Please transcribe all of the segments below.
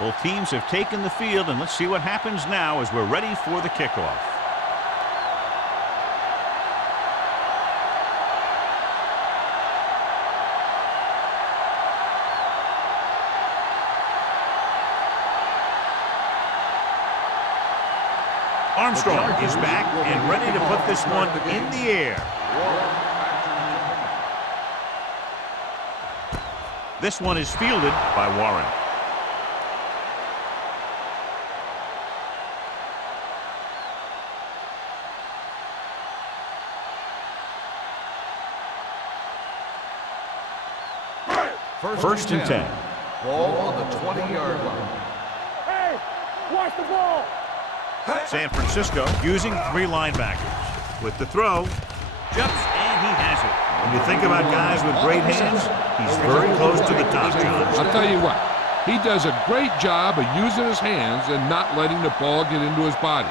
Both teams have taken the field, and let's see what happens now as we're ready for the kickoff. Armstrong is back and ready to put this one in the air. This one is fielded by Warren. First and 10. Ball on the 20-yard line. Hey, watch the ball. San Francisco using 3 linebackers. With the throw, jumps, and he has it. When you think about guys with great hands, he's very close to the top, John. I'll tell you what, he does a great job of using his hands and not letting the ball get into his body.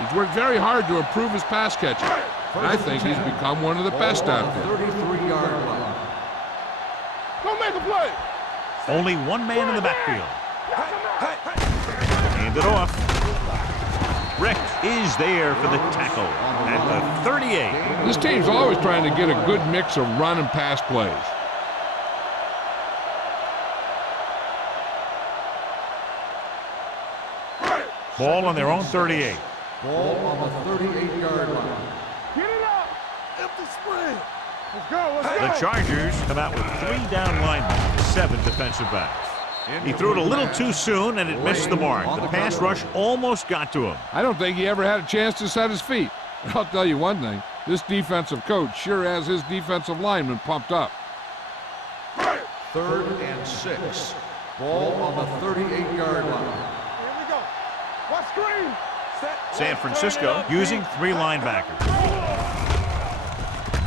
He's worked very hard to improve his pass catching, and I think he's become one of the best out there. 33-yard line. Go make a play. Only one man in the backfield. Hand it off. Rick is there for the tackle at the 38. This team's always trying to get a good mix of run and pass plays. Ball on their own 38. Ball on the 38-yard line. Get it up. Empty spread. Let's go. Let's go. The Chargers come out with 3 down linemen, 7 defensive backs. He threw it a little too soon, and it missed the mark. The pass rush almost got to him. I don't think he ever had a chance to set his feet. I'll tell you one thing, this defensive coach sure has his defensive linemen pumped up. 3rd and 6. Ball on the 38-yard line. Here we go. Watch screen. San Francisco using 3 linebackers.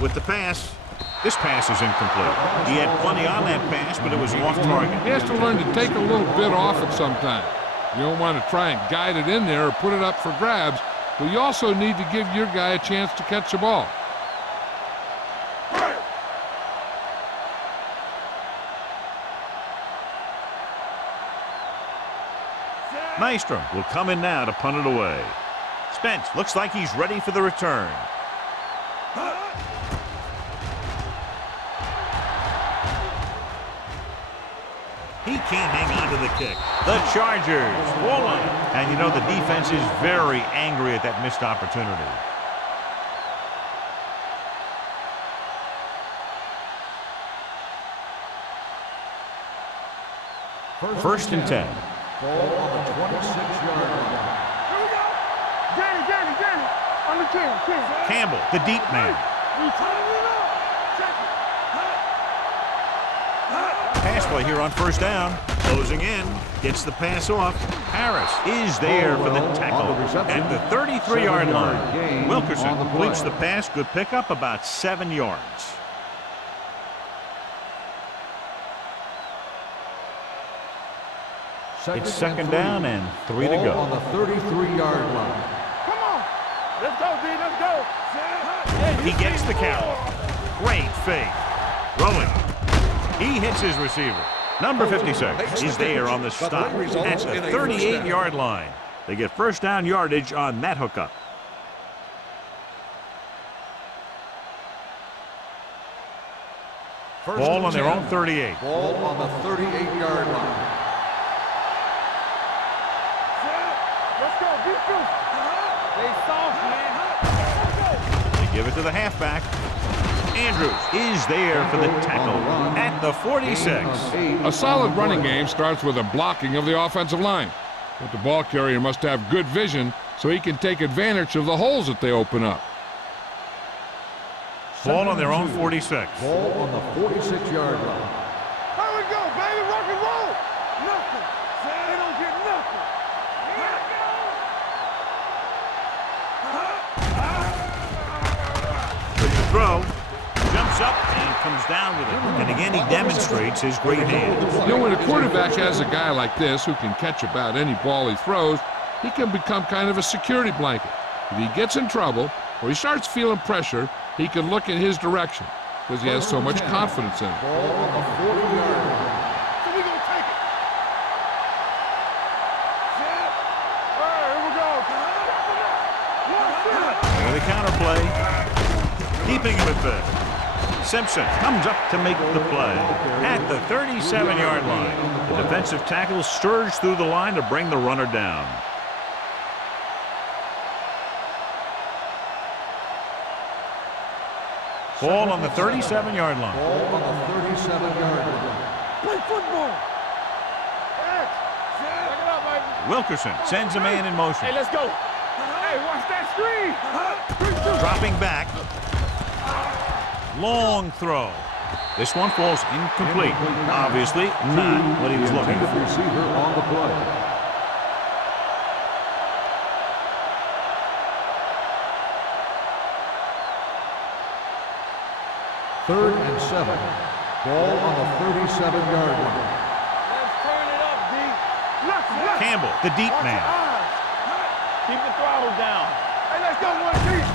With the pass, this pass is incomplete. He had plenty on that pass, but it was off target. He has to learn to take a little bit off it sometime. You don't want to try and guide it in there or put it up for grabs, but you also need to give your guy a chance to catch the ball. Nystrom will come in now to punt it away. Spence looks like he's ready for the return. He can't hang on to the kick. The Chargers roll on it. And you know the defense is very angry at that missed opportunity. First and 10. Ball on the 26-yard line. Here we go. Danny. On the 10. Campbell, the deep man. Pass play here on first down. Closing in. Gets the pass off. Harris is there for the tackle at the 33-yard line. Wilkerson completes the pass. Good pickup, about 7 yards. It's second down and 3 to go. On the 33-yard line. Come on. Let's go, D. Let's go. He gets the count. Great fake. Throwing. He hits his receiver. Number 56 is there on the stop at the 38-yard line. They get first down yardage on that hookup. Ball on their own 38. Ball on the 38-yard line. Let's go. Defense. They soft, man. They give it to the halfback. Andrews is there for the tackle at the 46. A solid running game starts with a blocking of the offensive line. But the ball carrier must have good vision so he can take advantage of the holes that they open up. Ball on their own 46. Ball on the 46-yard line. Here we go, baby. Rock and roll. Nothing. They don't get nothing. With the throw, jumps up and comes down with it. And again, he demonstrates his great hands. You know, when a quarterback has a guy like this who can catch about any ball he throws, he can become kind of a security blanket. If he gets in trouble or he starts feeling pressure, he can look in his direction because he has so much confidence in it. Ball on the 40-yard line. So we gonna take it. the counter play. Keeping him at bay. Simpson comes up to make the play at the 37-yard line. The defensive tackle surged through the line to bring the runner down. Ball on the 37-yard line. Ball on the 37-yard line. Play football. Check it out, Mike. Wilkerson sends a man in motion. Hey, let's go. Hey, watch that screen. Dropping back. Long throw. This one falls incomplete. Obviously not what he was looking for. Receiver on the play. Third and 7. Ball on the 37-yard line. Let's turn it up, D. Campbell, the deep man. Keep the throttle down. Hey, let's go, 1 deep.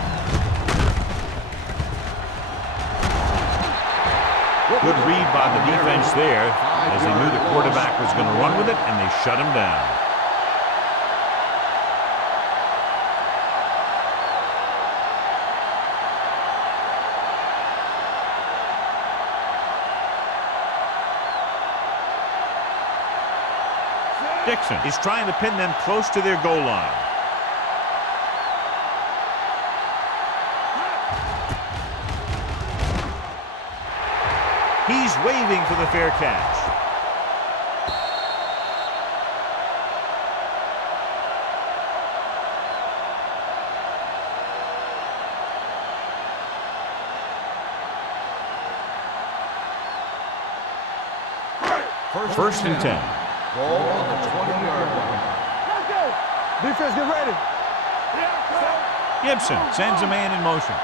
Good read by the defense there as they knew the quarterback was going to run with it, and they shut him down. Dixon is trying to pin them close to their goal line. He's waving for the fair catch. First and 10. Ball on the 20-yard line. Let's go. Defense, get ready. Gibson sends a man in motion.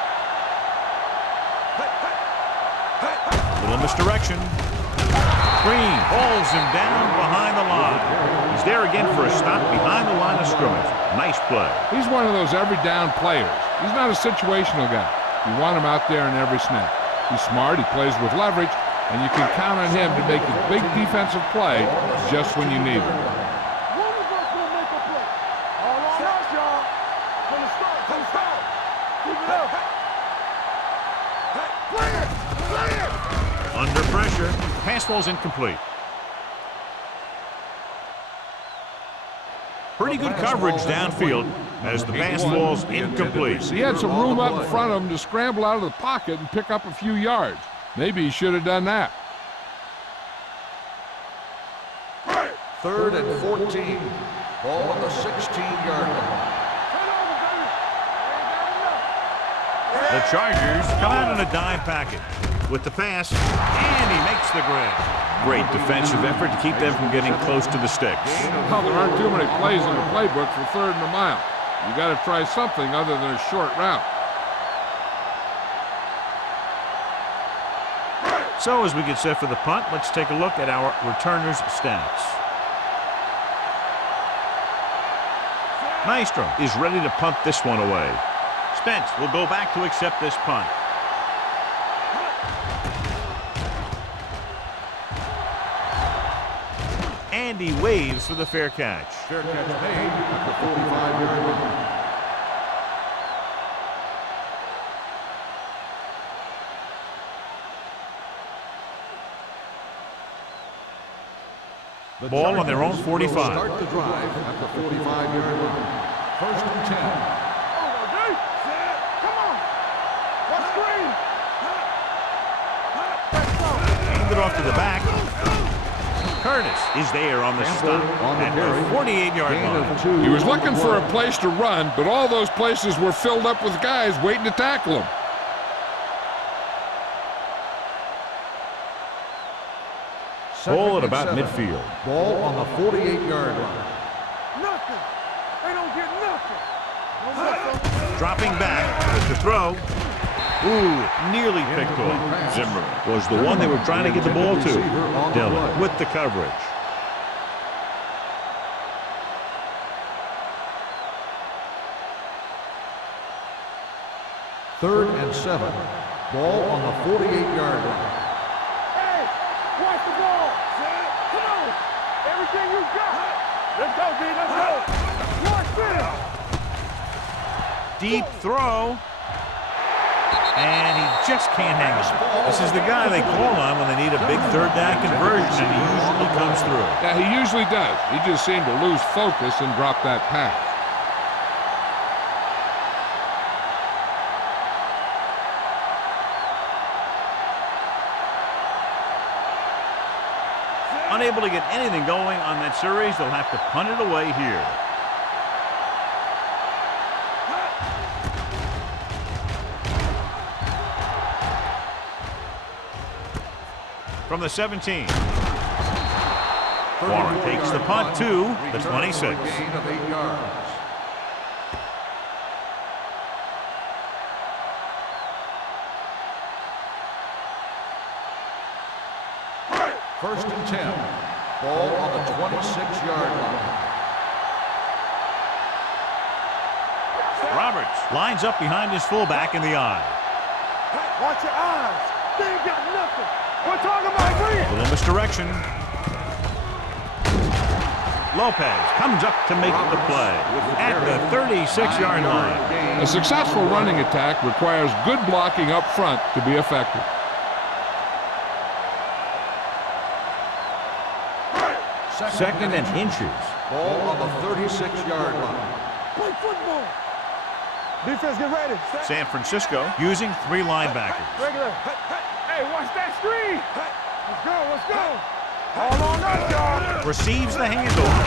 Little misdirection. Green hauls him down behind the line. He's there again for a stop behind the line of scrimmage. Nice play. He's one of those every down players. He's not a situational guy. You want him out there in every snap. He's smart, he plays with leverage, and you can count on him to make the big defensive play just when you need it. One of us will make a play. All on us, y'all. From the start. Keep it up. Play it. Under pressure. Pass ball's incomplete. Pretty good coverage downfield as the pass falls incomplete. He had some room up in front of him to scramble out of the pocket and pick up a few yards. Maybe he should have done that. Third and 14. Ball on the 16-yard line. The Chargers come out in a dime package with the pass, and he makes the grab. Great defensive effort to keep them from getting close to the sticks. Well, there aren't too many plays in the playbook for third and a mile. You got to try something other than a short route. So as we get set for the punt, let's take a look at our returners' stats. Maestro is ready to punt this one away. Spence will go back to accept this punt. And he waves for the fair catch. Fair catch made at the 45-yard line. Ball on their own 45. Start the drive at the 45-yard line. First and 10. Come on. Let's screen. Hand it off to the back. Curtis is there on the stop at the 48-yard line. He was looking for a place to run, but all those places were filled up with guys waiting to tackle him. Ball at about midfield. Ball on the 48-yard line. Nothing. They don't get nothing. Dropping back with the throw. Ooh, nearly picked off. Zimmer was the one they were trying to get the ball to. Dillon with the coverage. Third and 7. Ball on the 48-yard line. Hey, watch the ball. Come on. Everything you got. Let's go, D. Let's go. Watch this. Deep throw. And he just can't hang on. This is the guy they call on when they need a big third down conversion, and he usually comes through. Yeah, he usually does. He just seemed to lose focus and drop that pass. Unable to get anything going on that series, they'll have to punt it away here. From the 17. Warren takes the punt to the 26. Gain of 8 yards. First and 10. Ball on the 26-yard line. Roberts lines up behind his fullback in the eye. Watch your eyes. They ain't got nothing. We're talking about green. Little misdirection. Lopez comes up to make the play at the 36-yard line. A successful running attack requires good blocking up front to be effective. Second and inches. Ball on the 36-yard line. Play football. Defense, get ready. San Francisco using 3 linebackers. Regular. Hey, watch that screen. Let's go, let's go. All on us, y'all. Receives the handoff.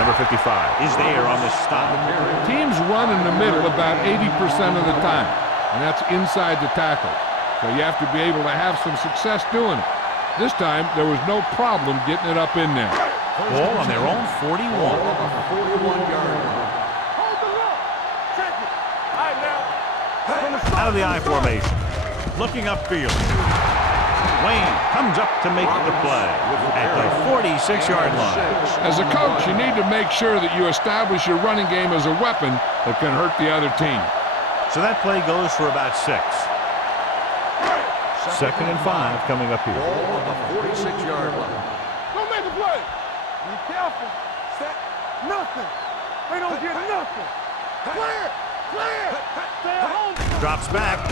Number 55 is there on the stop. Teams run in the middle about 80% of the time, and that's inside the tackle. So you have to be able to have some success doing it. This time, there was no problem getting it up in there. Ball on their own 41. Ball on the 41-yard line. Hold the look. Check it. All right, now. Out of the I formation. Looking upfield. Wayne comes up to make the play at the 46-yard line. As a coach, you need to make sure that you establish your running game as a weapon that can hurt the other team. So that play goes for about 6. Second and 5 coming up here. Ball on the 46-yard line. Go make the play. Be careful. Set. Nothing. They don't get nothing. Clear. Clear. Stay home. Drops back.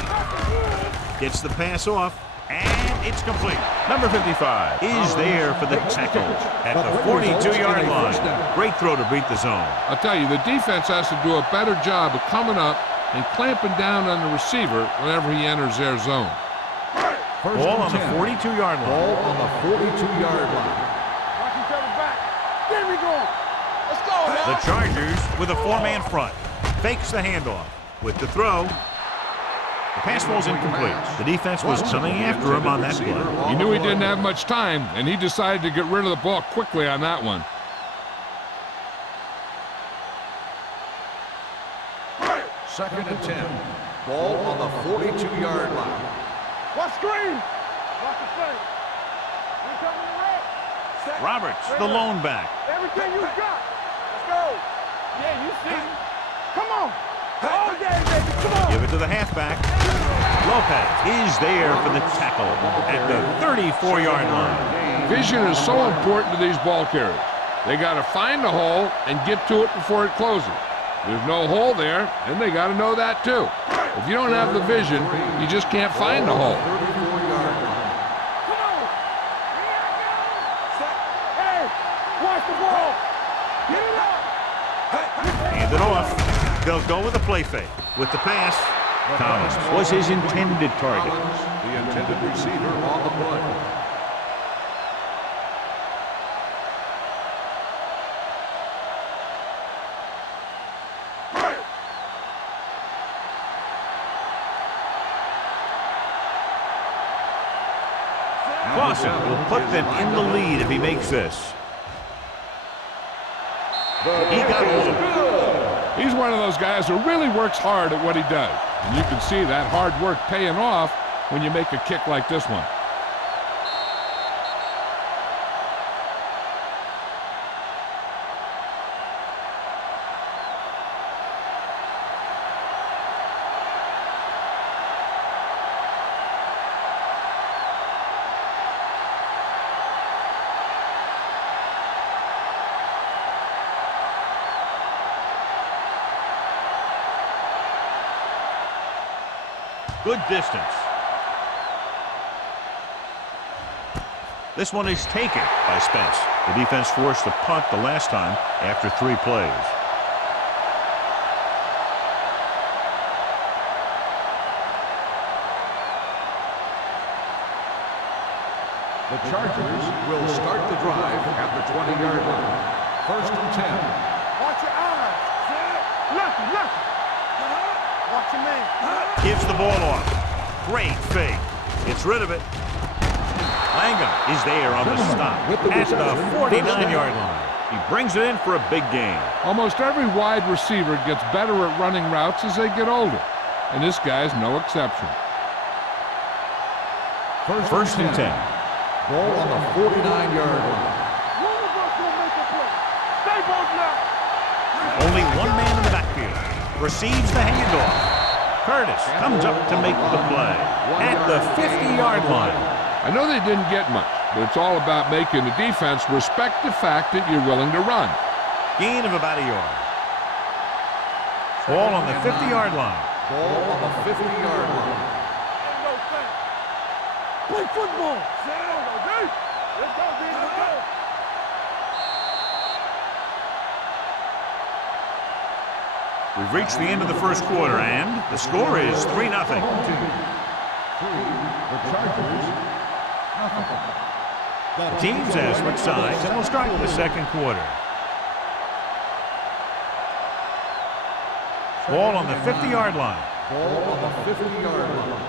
Gets the pass off. And it's complete. Number 55 is there for the tackle at the 42-yard line. Great throw to beat the zone. I'll tell you, the defense has to do a better job of coming up and clamping down on the receiver whenever he enters their zone. Ball on the 42-yard line. Ball on the 42-yard line. Watch each other back. There we go. Let's go, man. The Chargers with a 4-man front. Fakes the handoff. With the throw, the pass falls incomplete. The defense was coming after him on that play. He knew he didn't have much time, and he decided to get rid of the ball quickly on that one. Second and 10. Ball on the 42-yard line. Watch screen. Watch the play. We coming in red. Set. Roberts, the lone back. Everything you got. Let's go. Yeah, you see. Come on. All day, baby. Come on. Give it to the halfback. Lopez is there for the tackle at the 34-yard line. Vision is so important to these ball carriers. They got to find the hole and get to it before it closes. There's no hole there, and they got to know that too. If you don't have the vision, you just can't find the hole. 34-yard line. Come on. Here I go. Set. Hey, watch the ball. Get it up. Hand it off. They'll go with a play fake. With the pass, Collins was his intended target. The intended receiver on the play. Clausen will put them in the lead if he makes this. He got one. He's one of those guys who really works hard at what he does. And you can see that hard work paying off when you make a kick like this one. Good distance. This one is taken by Spence. The defense forced the punt the last time after 3 plays. The Chargers will start the drive at the 20-yard line. 1st and 10. Watch your eyes. Lucky. Watch your man. Gives the ball off. Great fake. Gets rid of it. Langham is there on the stop at the 49-yard line. He brings it in for a big gain. Almost every wide receiver gets better at running routes as they get older, and this guy's no exception. 1st and 10. Ball on the 49-yard line. One of us will make a play. Stay both left. Only one man in the backfield. Receives the handoff. Curtis comes up to make the play at the 50-yard line. I know they didn't get much, but it's all about making the defense respect the fact that you're willing to run. Gain of about a yard. Ball on the 50-yard line. Ball on the 50-yard line. No thing. Play football. Let's go, D. Let's go. We've reached the end of the first quarter, and the score is 3-0. The Chargers. The teams have switched sides, and we'll start the second quarter. Ball on the 50-yard line. Ball on the 50-yard line.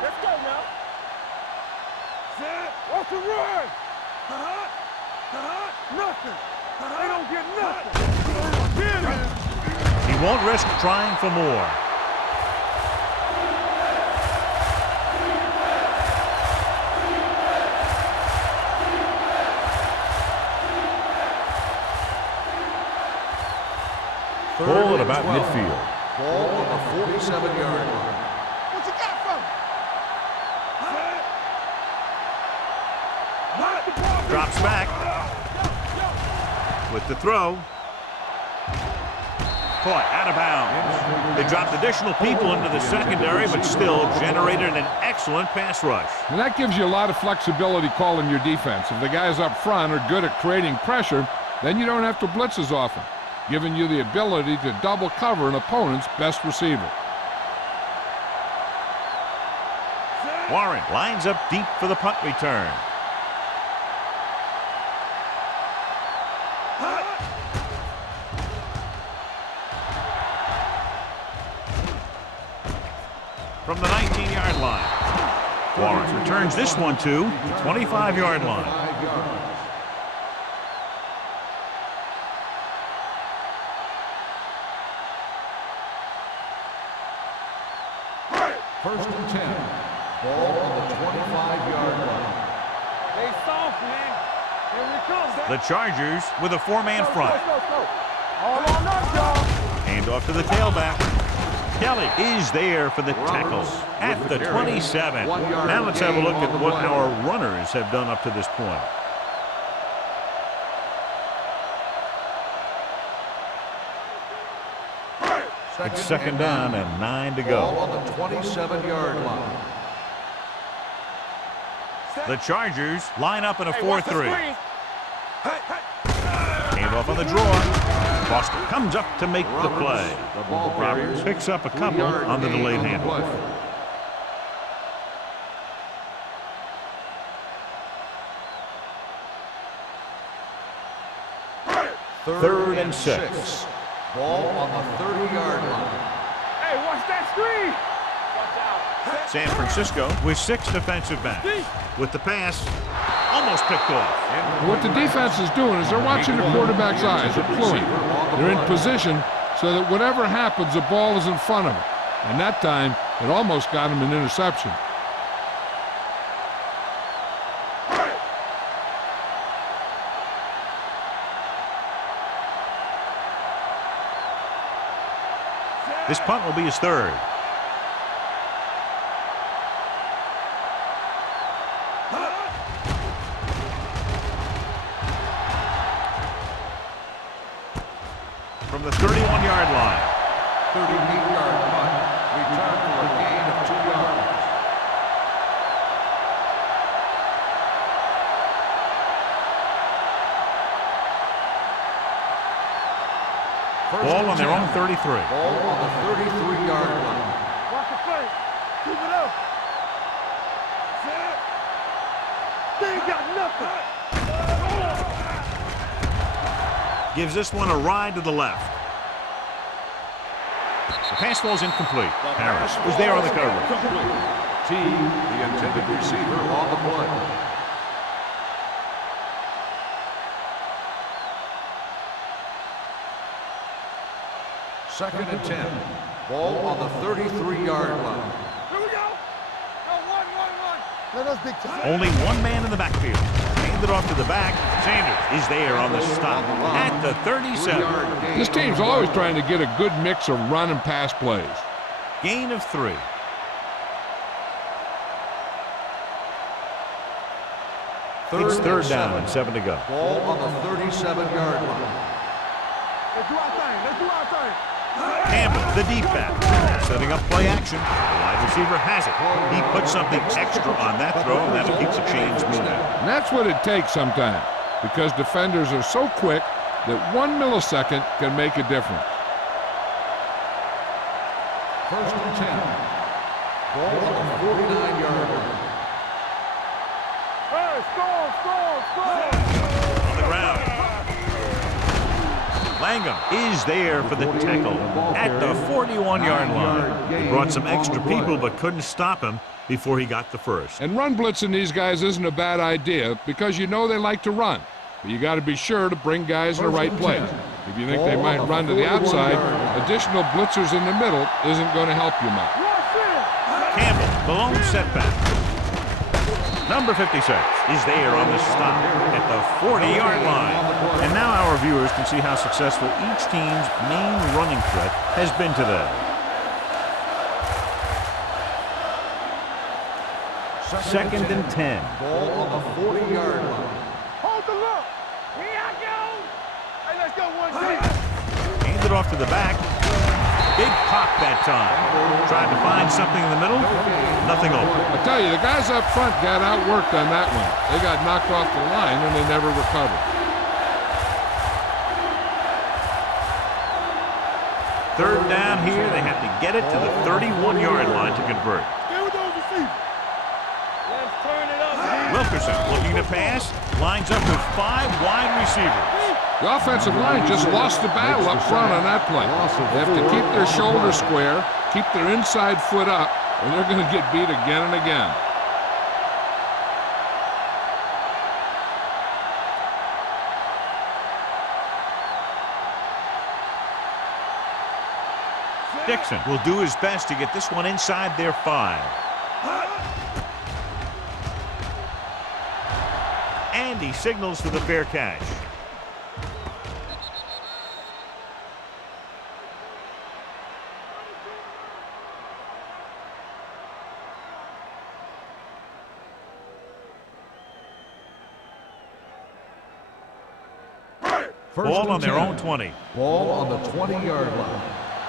Let's go now. Watch the run. Nothing. They don't get nothing. Get it. He won't risk trying for more. Ball at about midfield. Ball on the 47-yard line. What you got from me? Drops back. With the throw. Caught out of bounds. They dropped additional people into the secondary, but still generated an excellent pass rush. And that gives you a lot of flexibility calling your defense. If the guys up front are good at creating pressure, then you don't have to blitz as often, giving you the ability to double cover an opponent's best receiver. Warren lines up deep for the punt return. From the 19-yard line. Warren returns this one to the 25-yard line. 5 yards. First and 10. Ball on the 25-yard line. They soft, man. Here we come. The Chargers with a 4-man front. Go. All on us, y'all. Hand off to the tailback. Kelly is there for the tackle at the 27. Now let's have a look at what our runners have done up to this point. It's second down and 9 to Ball go. on the 27-yard line. The Chargers line up in a 4-3. Hand off on the draw. Foster comes up to make the play. Roberts picks up a couple on the delayed handoff. Third and 6. Ball on the 30-yard line. Hey, watch that screen. Watch out. San Francisco with 6 defensive backs. With the pass, almost picked off. What the defense is doing is they're watching the quarterback's eyes. They're fluent. They're in position so that whatever happens, the ball is in front of them. And that time, it almost got him an interception. This punt will be his third. From the 31-yard line. 38-yard punt. Return for a gain of 2 yards. Ball on their own 33. Ball on the 33-yard line. Watch the play. Keep it up. They ain't got nothing. Gives this one a ride to the left. The pass ball's incomplete. Harris was there on the coverage. T, the intended receiver, on the play. Second and 10. Ball on the 33-yard line. Here we go. Go, one. Let us big time. Only one man in the backfield. Handed off to the back. Sanders is there on the stop at the 37. This team's always trying to get a good mix of run and pass plays. Gain of 3. It's third down and 7 to go. Ball on the 37-yard line. Let's do our thing. Campbell, the deep back, setting up play action. The wide receiver has it. He puts something extra on that throw, and that'll keep the chains moving. And that's what it takes sometimes, because defenders are so quick that 1 millisecond can make a difference. First and 10. Ball on the 49-yard line. Hey, score. On the ground. Langham is there for the tackle at the 41-yard line. He brought some extra people but couldn't stop him before he got the first. And run blitzing these guys isn't a bad idea because you know they like to run. But you got to be sure to bring guys in the right place. If you think they might run to the outside, additional blitzers in the middle isn't going to help you much. Campbell, the lone setback. Number 56 is there on the stop at the 40-yard line. And now our viewers can see how successful each team's main running threat has been today. Second and 10. Ball on the 40-yard line. Hold the look. Here I go. Hey, let's go one team. Handed off to the back. Big pop that time. Tried to find something in the middle. Nothing open. I tell you, the guys up front got outworked on that one. They got knocked off the line and they never recovered. Third down here. They have to get it to the 31-yard line to convert. Stay with those receivers. Let's turn it up. Wilkerson looking to pass. Lines up with 5 wide receivers. The offensive line just lost the battle up front on that play. They have to keep their shoulders square, keep their inside foot up, or they're going to get beat again and again. Dixon will do his best to get this one inside their 5. And he signals for the fair catch. Ball on their own 20. Ball on the 20-yard line.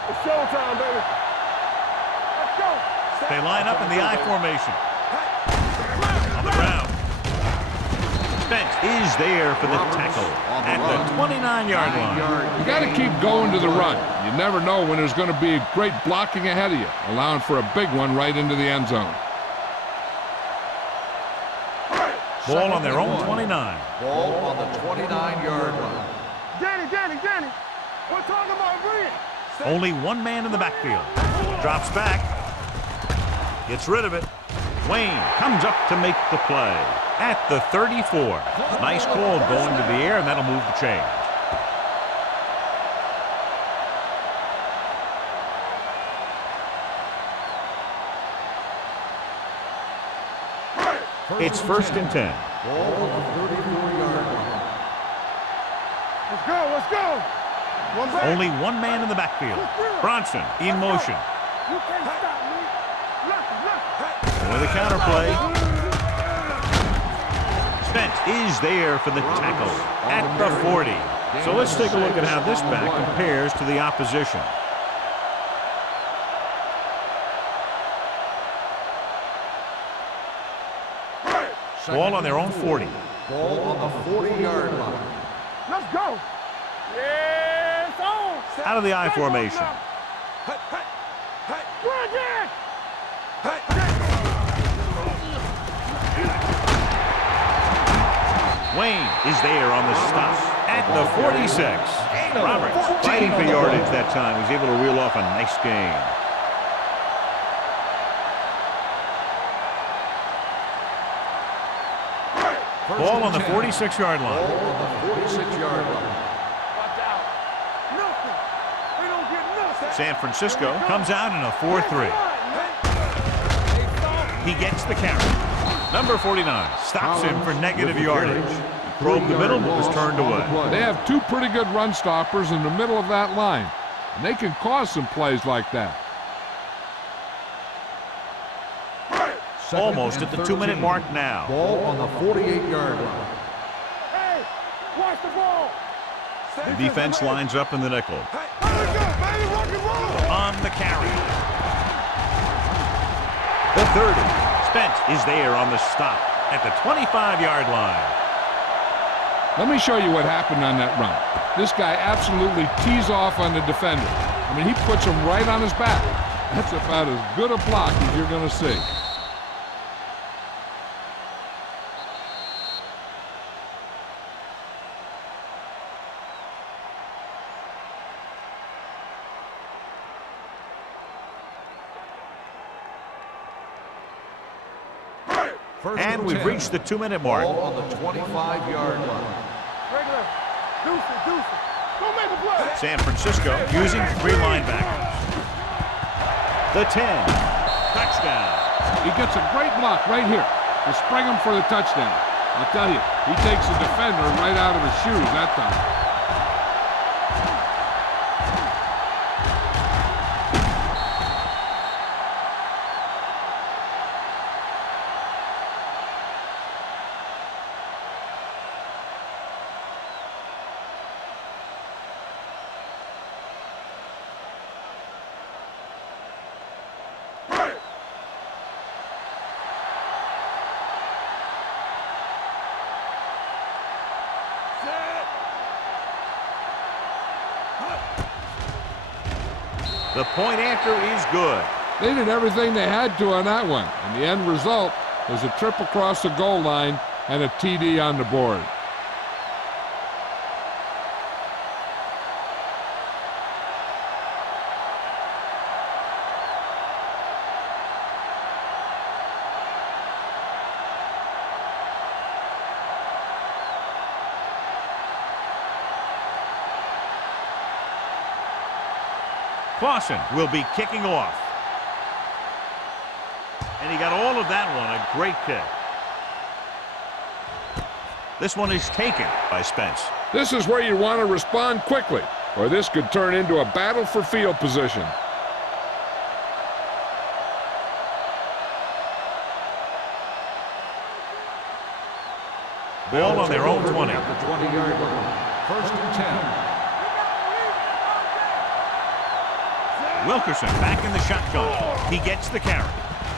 It's showtime, baby. Let's go. They line up in the I formation. On the ground. Spence is there for the tackle at the 29-yard line. You got to keep going to the run. You never know when there's going to be great blocking ahead of you, allowing for a big one right into the end zone. Ball on their own 29. Ball on the 29-yard line. Danny. We're talking about Green. Only one man in the backfield. Drops back. Gets rid of it. Wayne comes up to make the play at the 34. Nice call going to the air, and that'll move the chain. It's first and 10. Ball on the 34-yard line. Let's go. One back. Only one man in the backfield. Bronson in motion. You can't stop me. Look. And with a counter play. Spence is there for the tackle at the 40. So let's take a look at how this back compares to the opposition. Ball on their own 40. Ball on the 40-yard line. Let's go. Yes, on. out of the I formation. Wayne is there on the stop at the 46. Roberts fighting for yardage that time. He's able to reel off a nice gain. Ball on the 46-yard line. Ball on the 46-yard line. Nothing. They don't get nothing. San Francisco comes out in a 4-3. He gets the carry. Number 49 stops him for negative yardage. He probed the middle, but was turned away. They have two pretty good run stoppers in the middle of that line, and they can cause some plays like that. Almost at the 2-minute mark now. Ball on the 48-yard line. Hey, watch the ball. The defense lines up in the nickel. Let it go, baby. Rock and roll. On the carry. The 30. Spence is there on the stop at the 25-yard line. Let me show you what happened on that run. This guy absolutely tees off on the defender. I mean, he puts him right on his back. That's about as good a block as you're going to see. And we've reached the 2-minute mark. Ball on the 25-yard line. Regular. Deuce it. Don't make a play. San Francisco using 3 linebackers. The 10. Touchdown. He gets a great block right here to spring him for the touchdown. I'll tell you, he takes the defender right out of his shoes that time. The point after is good. They did everything they had to on that one, and the end result was a trip across the goal line and a TD on the board. Clausen will be kicking off. And he got all of that one, a great kick. This one is taken by Spence. This is where you want to respond quickly, or this could turn into a battle for field position. Ball on their own 20. At the 20-yard line. First and 10. Wilkerson back in the shotgun. He gets the carry.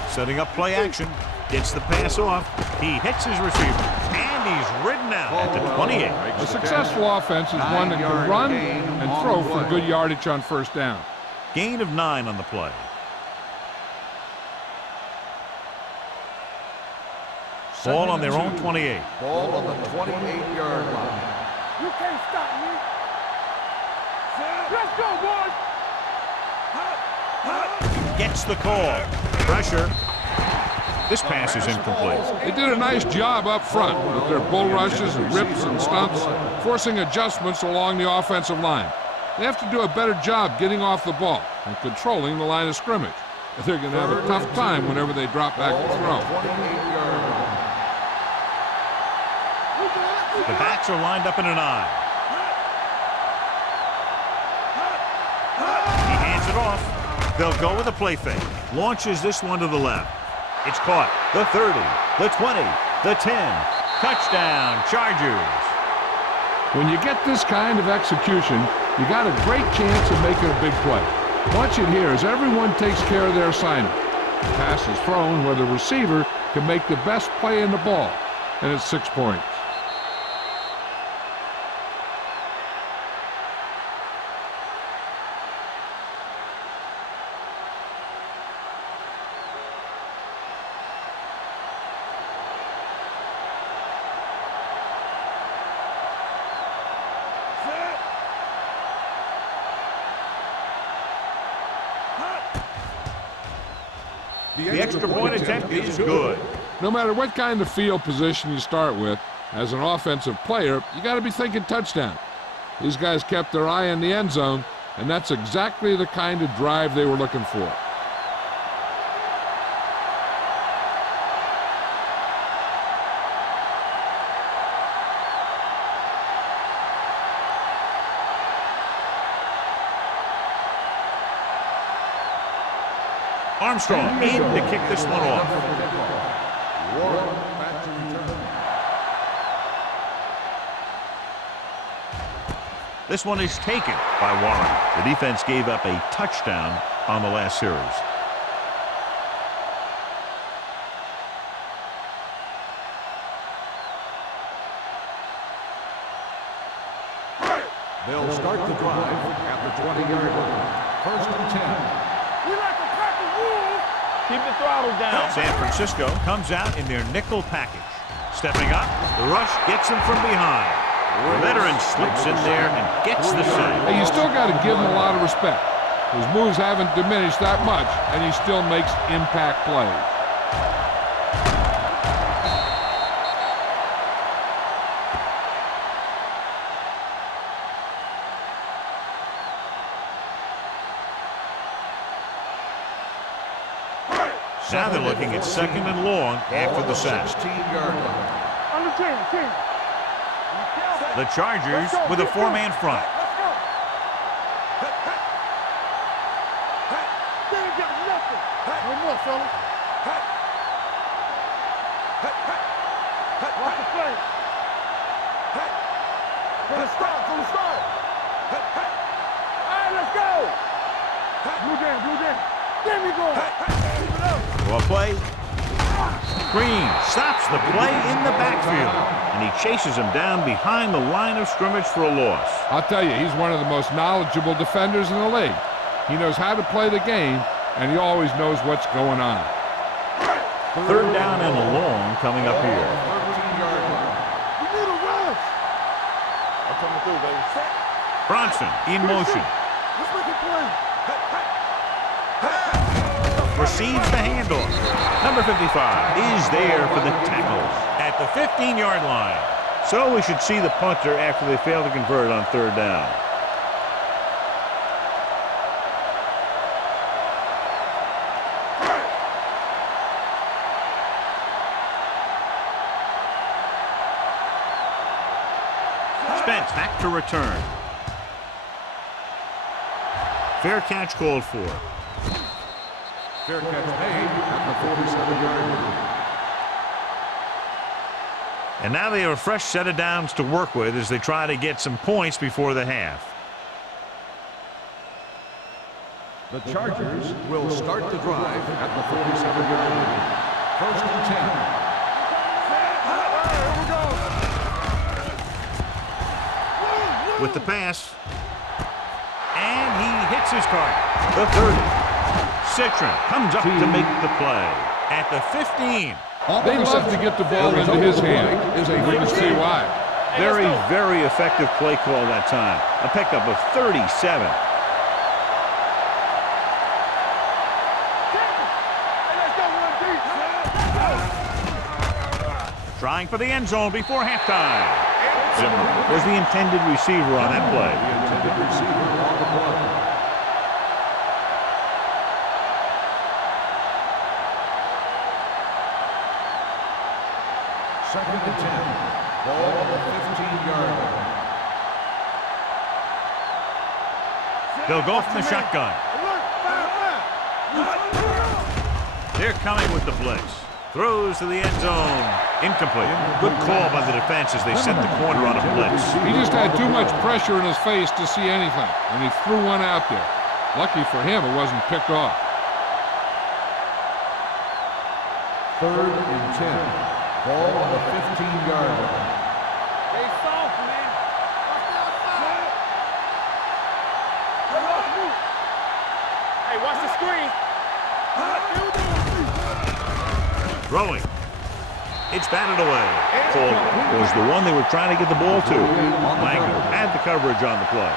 Setting up play action. Gets the pass off. He hits his receiver. And he's ridden out at the 28. A successful offense is one that can run and throw for good yardage on first down. Gain of 9 on the play. Ball on their own 28. Ball on the 28-yard line. You can't stop me. Let's go, boys. Gets the call. Pressure. This pass is incomplete. They did a nice job up front with their bull rushes and rips and stunts, forcing adjustments along the offensive line. They have to do a better job getting off the ball and controlling the line of scrimmage. They're going to have a tough time whenever they drop back to throw. The backs are lined up in an I. He hands it off. They'll go with a play fake. Launches this one to the left. It's caught. The 30, the 20, the 10. Touchdown, Chargers. When you get this kind of execution, you got a great chance of making a big play. Watch it here as everyone takes care of their assignment. The pass is thrown where the receiver can make the best play in the ball, and it's 6 points. The extra point attempt is good. No matter what kind of field position you start with, as an offensive player, you got to be thinking touchdown. These guys kept their eye on the end zone, and that's exactly the kind of drive they were looking for. Armstrong in to kick this one off. This one is taken by Warren. The defense gave up a touchdown on the last series. They'll start the drive at the 20-yard line. First and 10. We like to crack the rules. Keep the throttle down. San Francisco comes out in their nickel package. Stepping up, the rush gets him from behind. The veteran slips in there and gets the sack. Hey, you still got to give him a lot of respect. His moves haven't diminished that much, and he still makes impact plays. Now they're looking at second and long after the sack. 16-yard line. On the 10. The Chargers with a four-man front. Let's go. They ain't got nothing. No more, fellas. Watch the play. From the start. All right, let's go. Blue game. There we go. Keep it up. Well play. Green stops the play in the backfield, and he chases him down behind the line of scrimmage for a loss. I'll tell you, he's one of the most knowledgeable defenders in the league. He knows how to play the game, and he always knows what's going on. Third down and long coming up here. 13-yard line. We need a rush. I'm coming through, baby. Bronson in motion. Let's make a play. Receives the handoff. Number 55 is there for the tackle at the 15-yard line. So we should see the punter after they fail to convert on third down. Spence back to return. Fair catch called for. Fair catch made at the 47-yard line. And now they have a fresh set of downs to work with as they try to get some points before the half. The Chargers will start the drive at the 47-yard line. First and 10. With the pass. And he hits his target. The 30. Citron comes up to make the play at the 15. They love to get the ball into his hand. You can see why. Very, very effective play call that time. A pickup of 37. Trying for the end zone before halftime. Zimmer was the intended receiver on that play. The intended receiver on the play. Second and 10. Ball at the 15-yard line. They'll go from the shotgun. They're coming with the blitz. Throws to the end zone. Incomplete. Good call by the defense as they set the corner on a blitz. He just had too much pressure in his face to see anything, and he threw one out there. Lucky for him, it wasn't picked off. Third and 10. Ball on the 15-yard line. They soft, man. Hey, watch the screen. Throwing. It's batted away. Cole was the one they were trying to get the ball to. Langer had the coverage on the play.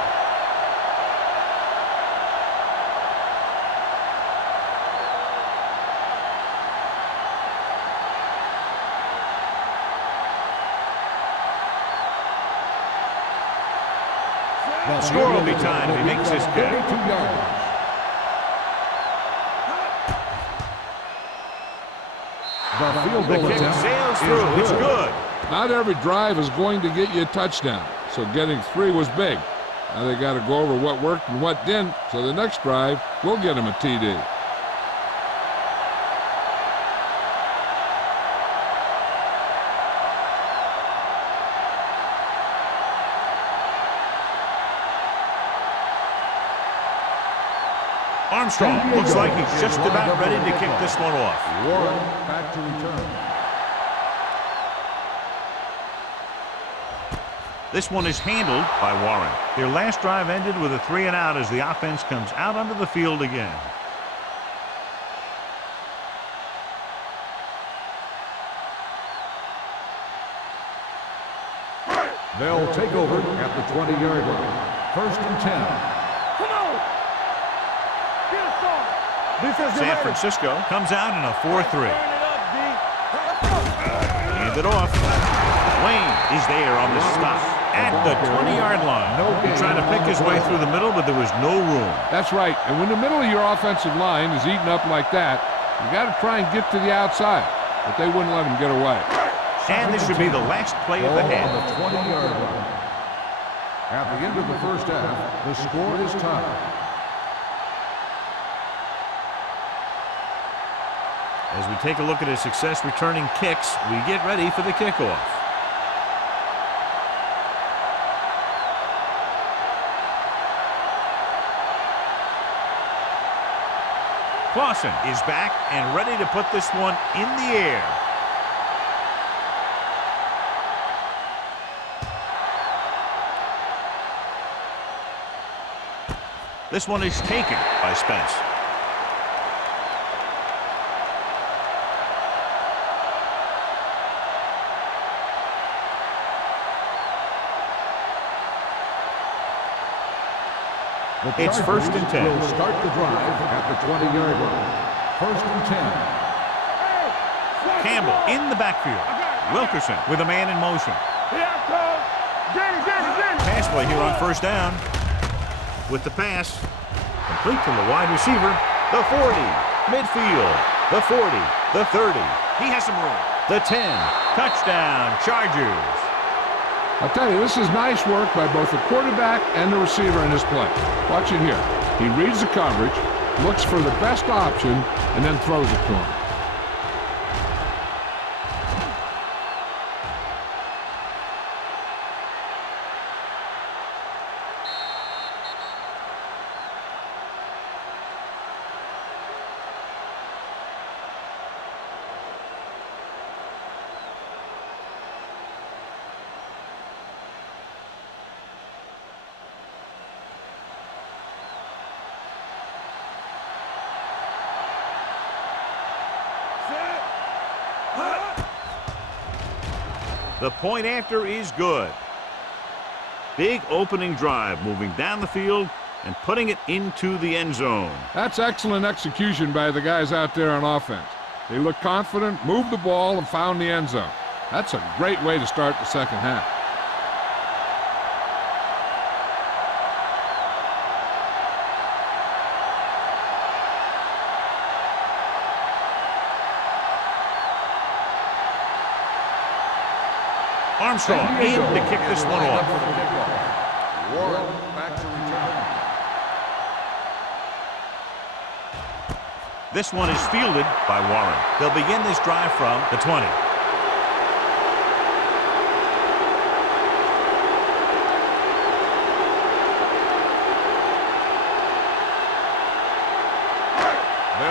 The Score will be tied if he makes this kick. 32 yards. The field The goal kick attempt sails is through. It's good. good. Not every drive is going to get you a touchdown, so getting 3 was big. Now they got to go over what worked and what didn't, so the next drive will get him a TD. Armstrong looks like he's just about ready to kick this one off. Warren back to return. This one is handled by Warren. Their last drive ended with a 3-and-out as the offense comes out onto the field again. They'll take over at the 20-yard line. 1st and 10. Come on. Get us started. Defense, get San ready. Francisco comes out in a 4-3. Turn it up, D. Let's go. Hand it off. Wayne is there on the stop at the 20-yard line. He tried to pick his way through the middle, but there was no room. That's right, and when the middle of your offensive line is eaten up like that, you got to try and get to the outside, but they wouldn't let him get away. And this should be the last play of the Ball half. on the 20-yard line. At the end of the first half, the score is tied. As we take a look at his success returning kicks, we get ready for the kickoff. Clausen is back and ready to put this one in the air. This one is taken by Spence. It's 1st and 10. Will start the drive at the 20-yard line. 1st and 10. Campbell in the backfield. Wilkerson with a man in motion. Here I come. Get it. Pass play here on 1st down. With the pass, complete to the wide receiver. The 40, midfield. The 40, the 30. He has some room. The 10, touchdown, Chargers. I'll tell you, this is nice work by both the quarterback and the receiver in this play. Watch it here. He reads the coverage, looks for the best option, and then throws it to him. The point after is good. Big opening drive, moving down the field and putting it into the end zone. That's excellent execution by the guys out there on offense. They looked confident, moved the ball, and found the end zone. That's a great way to start the second half. Armstrong in to kick this one off. Warren back to return. This one is fielded by Warren. They'll begin this drive from the 20.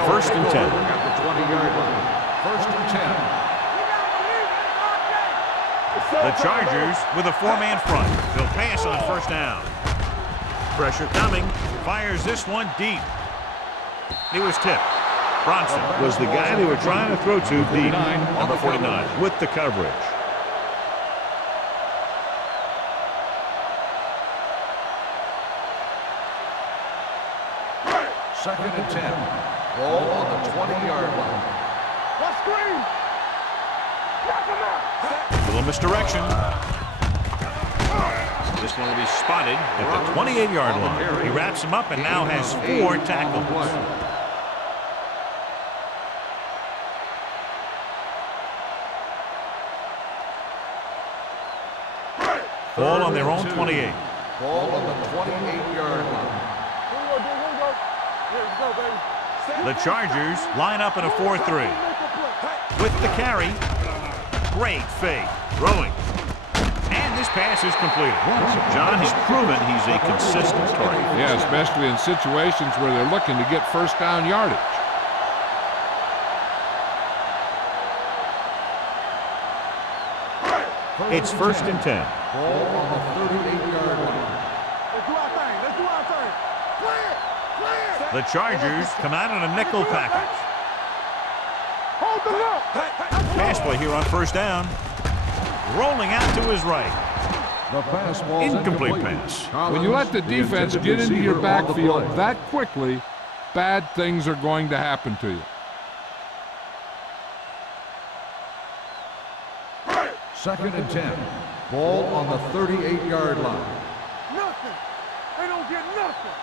First and 10. At the 20-yard line. 1st and 10. The Chargers with a 4-man front. They'll pass on 1st down. Pressure coming. Fires this one deep. It was tipped. Bronson was the guy they were trying to throw to deep. Number 49 with the coverage. Second and 10. Ball on the 20-yard line. Let's screen. Knock him out. Little misdirection. This one will be spotted at the 28-yard line. He wraps him up and now has 4 tackles. Ball on their own 28. Ball on the 28-yard line. The Chargers line up in a 4-3. With the carry. Great fake. Throwing. And this pass is completed. John has proven he's a consistent target. Yeah, especially in situations where they're looking to get first down yardage. It's 1st and 10. Ball on the 38-yard line. Let's do our thing. Let's do our thing. Clear! Clear! The Chargers come out in a nickel package. Hold the look! Pass play here on 1st down. Rolling out to his right. The pass ball's Incomplete pass. When you let the defense get into your backfield that quickly, bad things are going to happen to you. 2nd and 10. Ball on the 38-yard line. Nothing! They don't get nothing!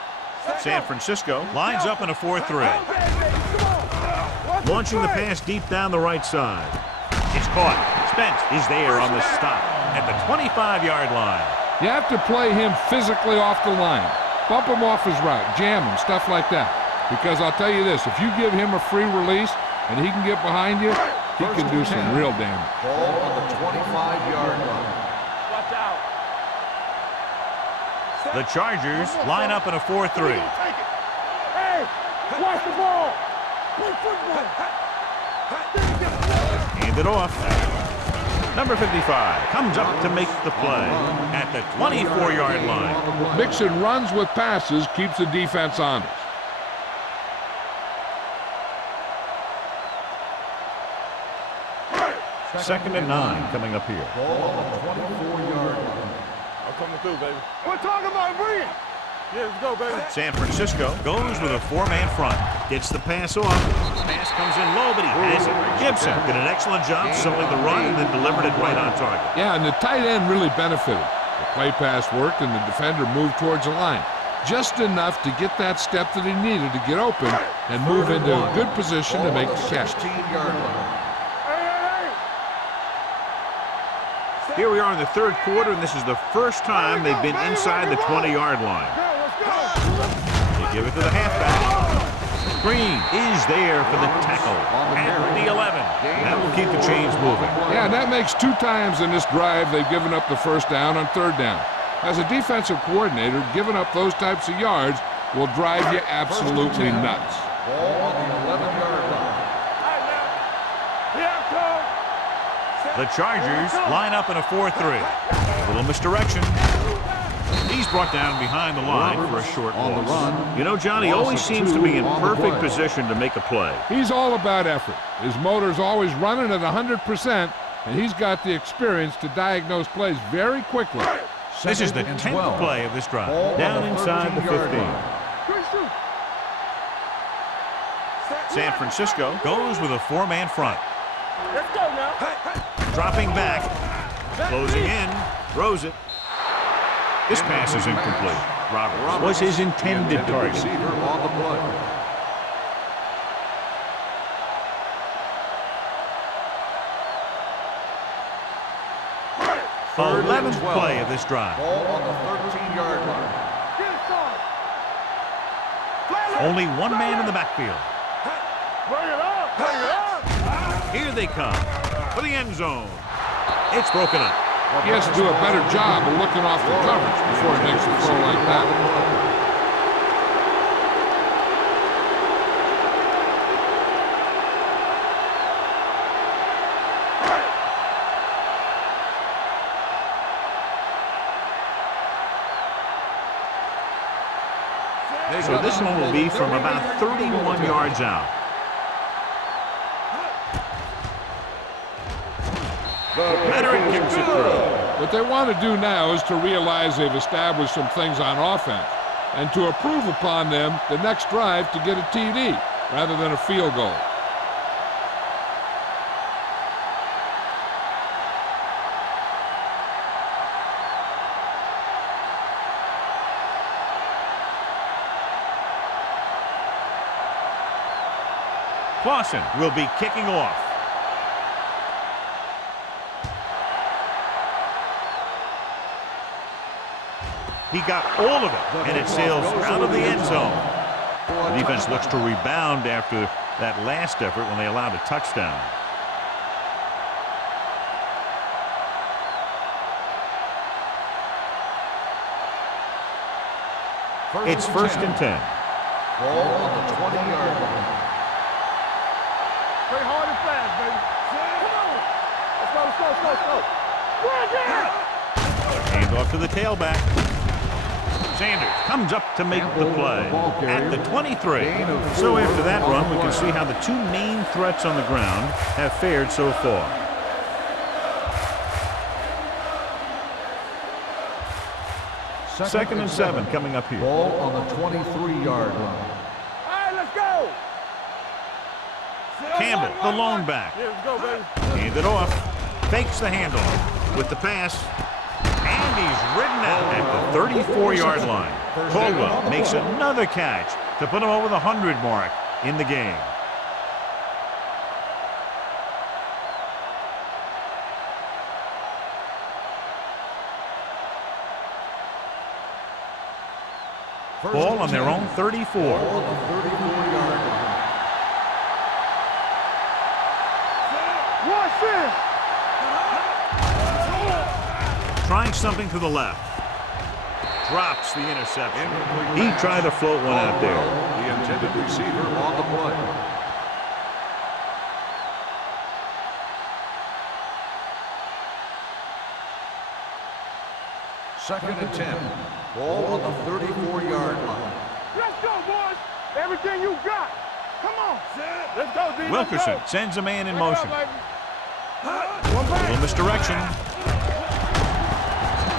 San Francisco lines up in a 4-3. Launching the pass deep down the right side. It's caught. Spence is there on the stop at the 25-yard line. You have to play him physically off the line. Bump him off his route, jam him, stuff like that. Because I'll tell you this, if you give him a free release and he can get behind you, he can do some real damage. Ball on the 25-yard line. Watch out. The Chargers line up in a 4-3. Hey! Watch the ball! Play football! Hand it off. Number 55 comes up to make the play at the 24-yard line. Mixing runs with passes keeps the defense honest. 2nd and 9 coming up here. Ball on the 24-yard line. I'm coming through, baby. We're talking about bring it! Yeah, let's go, baby. San Francisco goes with a 4-man front. Gets the pass off. Pass comes in low, but he has it. Gibson did an excellent job selling the run and then delivered it right on target. Yeah, and the tight end really benefited. The play pass worked and the defender moved towards the line. Just enough to get that step that he needed to get open and move into a good position to make the catch. 16-yard line. Here we are in the 3rd quarter, and this is the first time they've been inside the 20-yard line. They give it to the halfback. Green is there for the tackle at the 11. That will keep the chains moving. Yeah, and that makes 2 times in this drive they've given up the first down on 3rd down. As a defensive coordinator, giving up those types of yards will drive you absolutely nuts. Ball on the 11-yard line. The Chargers line up in a 4-3. A little misdirection. He's brought down behind the line for a short loss. You know, John, he always seems to be in perfect position to make a play. He's all about effort. His motor's always running at 100%, and he's got the experience to diagnose plays very quickly. This is the 10th play of this drive. Down inside the 15. San Francisco goes with a 4-man front. Let's go now. Dropping back. Closing in. Throws it. This pass is incomplete. Roberts was his intended target. Receiver on the play. The 11th play of this drive. Ball on the 13-yard line. Only one man in the backfield. Bring it up! Bring it up! Here they come for the end zone. It's broken up. He has to do a better job of looking off the coverage before he makes a throw like that. So this one will be from about 31 yards out. Veteran kicks it through. What they want to do now is to realize they've established some things on offense and to improve upon them the next drive to get a TD rather than a field goal. Clausen will be kicking off. He got all of it, and it sails out of the end zone. The defense looks to rebound after that last effort when they allowed a touchdown. It's first and 10. Ball on the 20-yard line. Play hard and fast, baby. Come on. Let's go. Run down. Hand off to the tailback. Sanders comes up to make the play at the 23. So after that run, we can see how the two main threats on the ground have fared so far. Second and 7 coming up here. Ball on the 23-yard line. All right, let's go. Campbell, the lone back. Yeah, let's go, baby. Hand it off. Fakes the handoff with the pass. And he's ridden out at the 34-yard line. Caldwell makes another catch to put him over the 100 mark in the game. Ball on their own 34. Ball on the 34-yard line. Watch this. Trying something to the left. Drops the interception. He tried to float one out there. The intended receiver on the play. Second and 10. Ball on the 34-yard line. Let's go, boys. Everything you got. Come on. Let's go, D. Wilkerson sends a man in motion. One A back. little misdirection.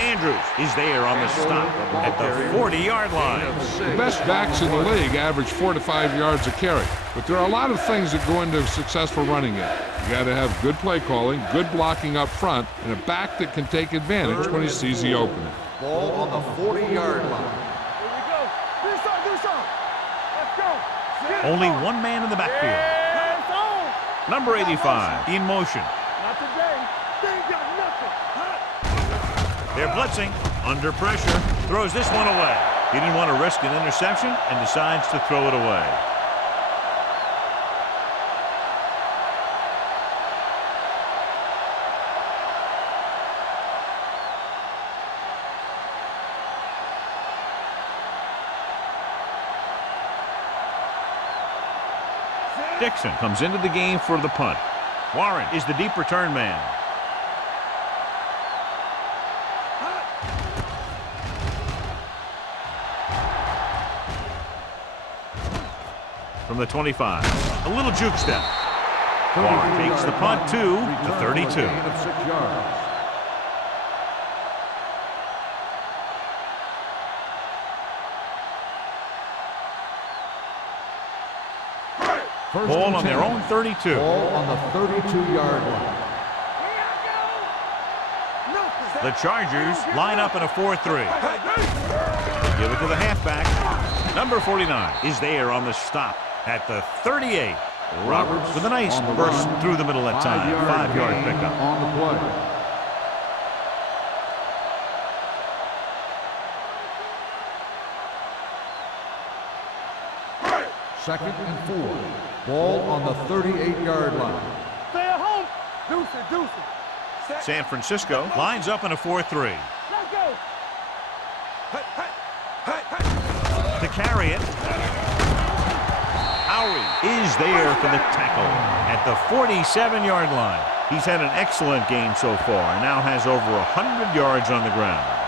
Andrews is there on the stop at the 40-yard line. The best backs in the league average 4 to 5 yards a carry, but there are a lot of things that go into a successful running game. You got to have good play calling, good blocking up front, and a back that can take advantage when he sees the opening. Ball on the 40-yard line. Here we go. Do something. Let's go. Only one man in the backfield. Yeah, it's on. Number 85 in motion. Not today. They ain't got nothing. They're blitzing, under pressure, throws this one away. He didn't want to risk an interception and decides to throw it away. Dixon comes into the game for the punt. Warren is the deep return man. From the 25, a little juke step. Warren takes the punt to the 32. Gain of 6 yards. Ball on their own 32. Ball on the 32-yard line. The Chargers line up in a 4-3. Give it to the halfback. Number 49 is there on the stop at the 38. Roberts with a nice burst through the middle that time. 5-yard pickup. On the play. Second and 4. Ball on the 38-yard line. Stay at home. Deuce it. San Francisco lines up in a 4-3. Let's go. To carry it, Howie is there for the tackle at the 47-yard line. He's had an excellent game so far and now has over 100 yards on the ground.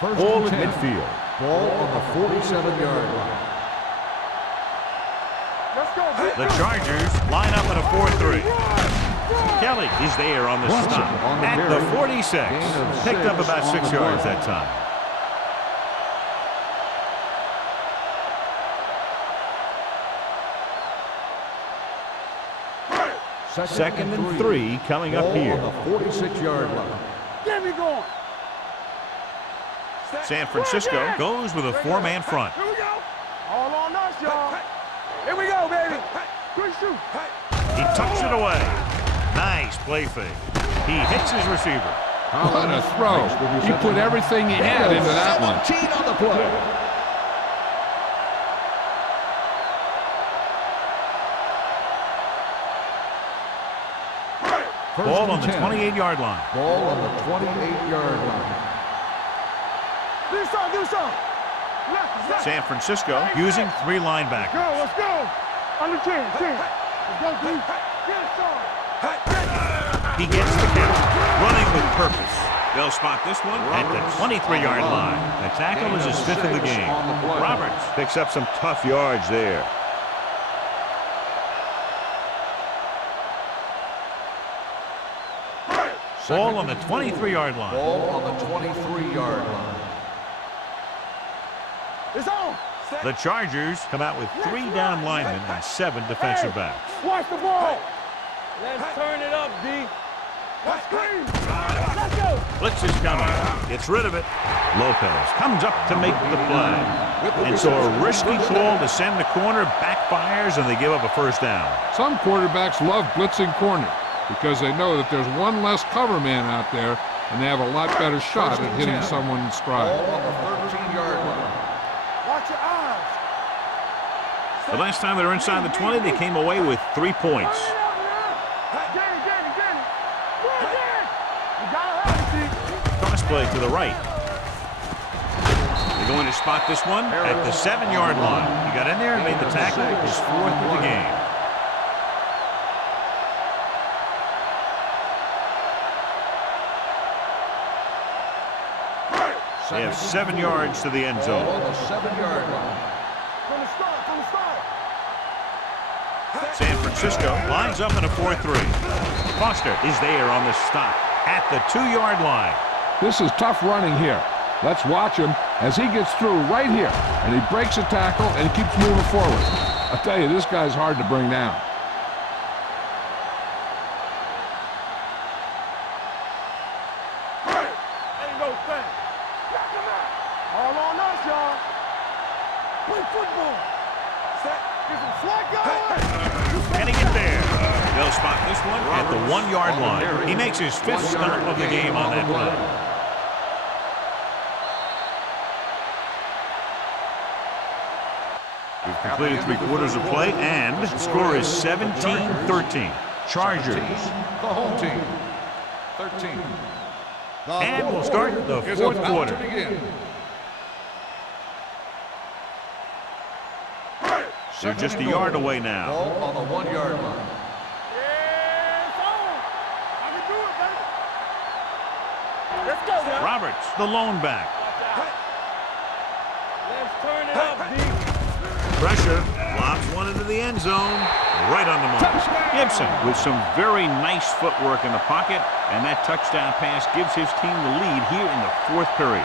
Ball at midfield. Ball on the 47-yard line. Let's go. The Chargers line up in a 4-3. Kelly is there on the stop at the 46. Picked up about 6 yards that time. Second and 3 coming up here. On the 46-yard line. Get me going. San Francisco goes with a four-man front. Here we go. All on us, y'all. Here we go, baby. Quick shoot. He tucks it away. Nice play fake. He hits his receiver. What a throw. He put everything he had into that one. 17 on the play. Ball on the 28-yard line. Ball on the 28-yard line. Do something. Left. San Francisco using three linebackers. Go, let's go. Under 10. Let's go, dude. Get it, son. He gets the catch, running with purpose. They'll spot this one at the 23-yard line. The tackle is his fifth of the game. Roberts picks up some tough yards there. Ball on the 23-yard line. Ball on the 23-yard line. It's on. The Chargers come out with 3 down linemen and 7 defensive backs. Watch the ball. Let's turn it up, D. Let's scream. Let's go. Blitz is coming. Gets rid of it. Lopez comes up to make the play. And so a risky call to send the corner backfires, and they give up a first down. Some quarterbacks love blitzing corner because they know that there's one less cover man out there, and they have a lot better shot at hitting someone in stride. Ball on the 13-yard line. Watch your eyes. The last time they were inside the 20, they came away with 3 points. Get it. You gotta have it, Cross play to the right. They're going to spot this one at the 7-yard line. He got in there and made the tackle, his 4th of the game. They have 7 yards to the end zone. Ball on the 7-yard line. From the start. San Francisco lines up in a 4-3. Foster is there on the stop at the 2-yard line. This is tough running here. Let's watch him as he gets through right here, and he breaks a tackle and keeps moving forward. I tell you, this guy's hard to bring down. Ain't no thing. All on us, y'all. Play football. Get some slack going. Can he get there? They'll spot this one at the 1-yard line. He makes his 5th stop of the game on that play. We've completed 3 quarters of play, and the score is 17-13. Chargers. The home team. 13. And we'll start the 4th quarter. They're just a yard away now. Ball on the 1-yard line. Yeah, it's on. I can do it, baby. Let's go, man. Roberts, the lone back. Let's turn it up, D. Pressure, lobs one into the end zone, right on the mark. Gibson with some very nice footwork in the pocket, and that touchdown pass gives his team the lead here in the 4th period.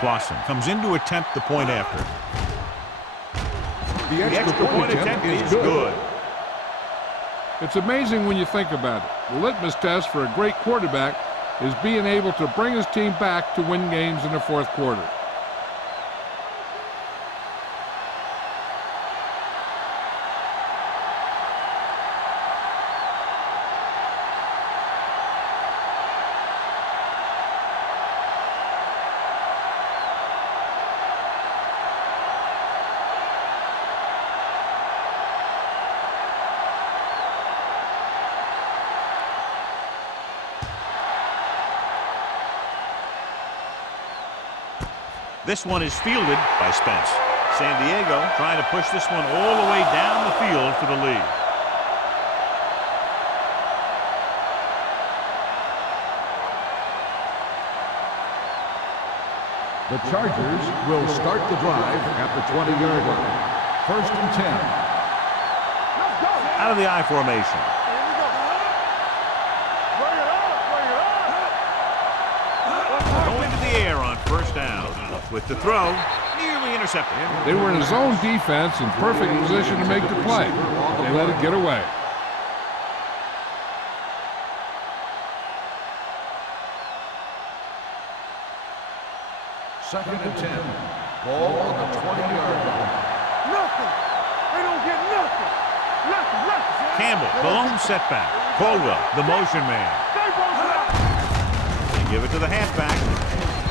Clausen comes in to attempt the point after. The extra point attempt is good. It's amazing when you think about it. The litmus test for a great quarterback is being able to bring his team back to win games in the 4th quarter. This one is fielded by Spence. San Diego trying to push this one all the way down the field for the lead. The Chargers will start the drive at the 20-yard line. 1st and 10. Let's go. Out of the I formation. Here we go. Bring it up. there on first down. With the throw, nearly intercepted. They were in his own defense in perfect position to make the play. They let it get away. Second and 10. Ball on the 20-yard line. Nothing. They don't get nothing. Nothing. Campbell, the lone setback. Caldwell, the motion man. They both out. They give it to the halfback.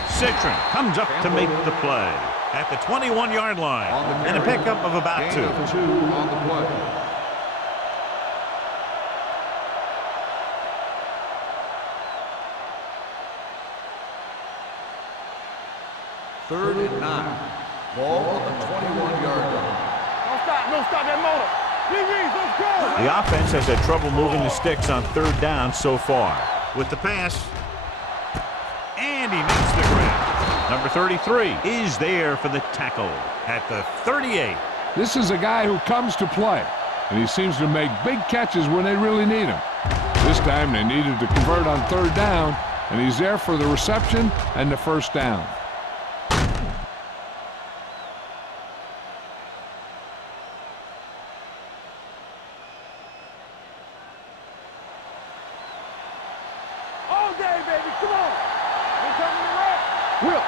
Citron comes up to make the play at the 21-yard line. And a pickup of about 2. Gain of 2 on the play. Third and 9. Ball on the 21-yard line. Don't stop that motor. DBs, let's go. The offense has had trouble moving the sticks on third down so far. With the pass, and he makes the grab. Number 33 is there for the tackle at the 38. This is a guy who comes to play, and he seems to make big catches when they really need him. This time they needed to convert on third down, and he's there for the reception and the first down. All day, baby. Come on. We're coming to rap. Will.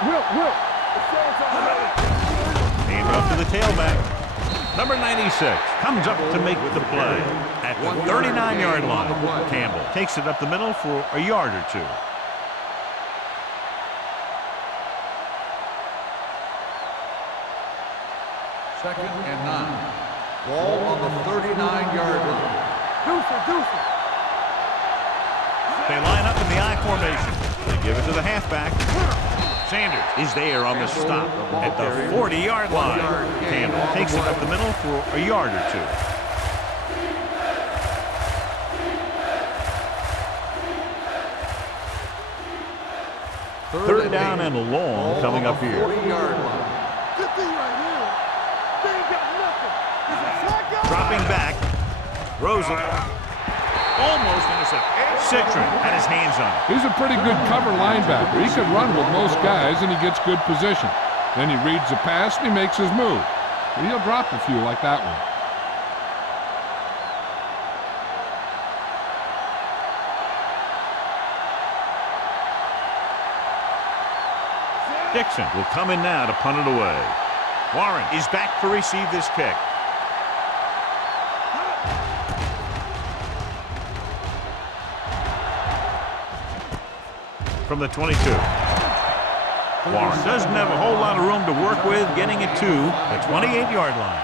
Hand off to the tailback. Number 96 comes up to make the play at the 39-yard line. Campbell takes it up the middle for a yard or 2. Second and 9. Ball on the 39-yard line. Deuce. They line up in the I formation. They give it to the halfback. Sanders is there on the stop at the 40-yard line. Campbell takes it up the middle for a yard or 2. Third down and long coming up here. 40-yard line. Good thing right here. They ain't got nothing. Is it Flacco? Dropping back. Throws it. Almost intercepted. Citron had his hands on it. He's a pretty good cover linebacker. He can run with most guys, and he gets good position. Then he reads the pass, and he makes his move. But he'll drop a few like that one. Dixon will come in now to punt it away. Warren is back to receive this kick. From the 22. Warren doesn't have a whole lot of room to work with, getting it to the 28-yard line.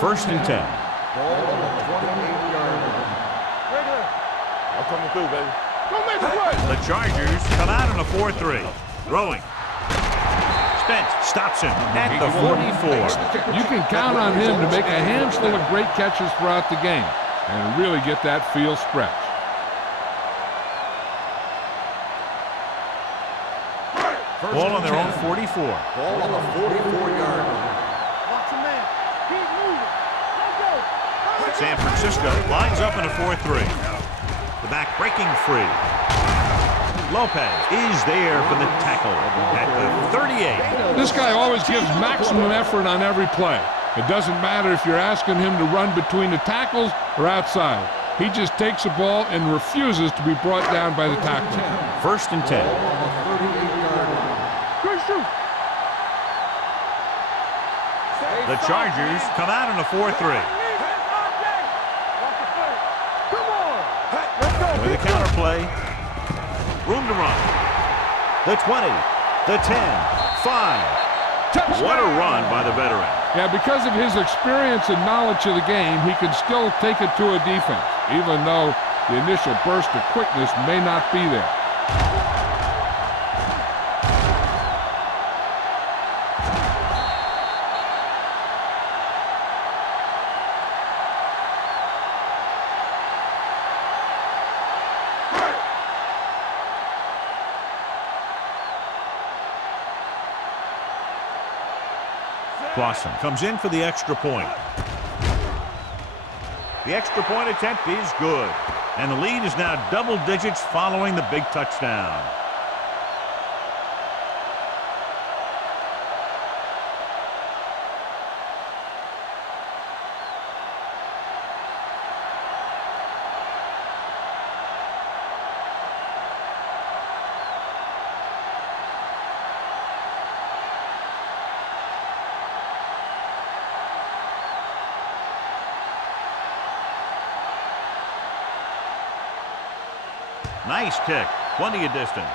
First and 10. Ball on the 28-yard line. Regular. I'm coming through, baby. Don't make a play. The Chargers come out in a 4-3. Throwing. Spence stops him at the 44. You can count on him to make a handful of great catches throughout the game and really get that field stretch. Ball on their own 44. Ball on the 44-yard line. Watch your man. Keep moving. Let's go. San Francisco lines up in a 4-3. The back breaking free. Lopez is there for the tackle at the 38. This guy always gives maximum effort on every play. It doesn't matter if you're asking him to run between the tackles or outside. He just takes the ball and refuses to be brought down by the tackler. First and 10. Ball on the 38-yard line. Good shoot. The Chargers come out in a 4-3. Watch the play. Come on. Let's go. With a counterplay. Room to run. The 20, the 10, 5. Touchdown! What a run by the veteran. Yeah, because of his experience and knowledge of the game, he can still take it to a defense, even though the initial burst of quickness may not be there. Clausen comes in for the extra point. The extra point attempt is good. And the lead is now double digits following the big touchdown. Nice kick. Plenty of distance.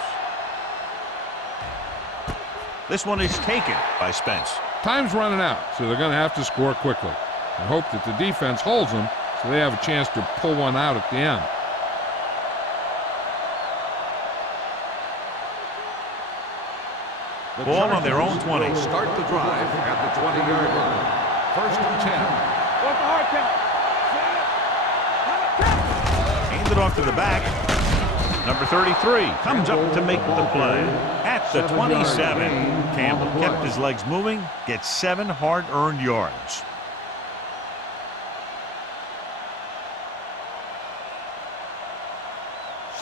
This one is taken by Spence. Time's running out, so they're going to have to score quickly and hope that the defense holds them so they have a chance to pull one out at the end. Ball on their own 20. Will start the drive at the 20-yard line. First and 10. What's the hard count? Handed off to the back. Number 33 comes up to make the play. At the 27, Campbell kept his legs moving, gets 7 hard-earned yards.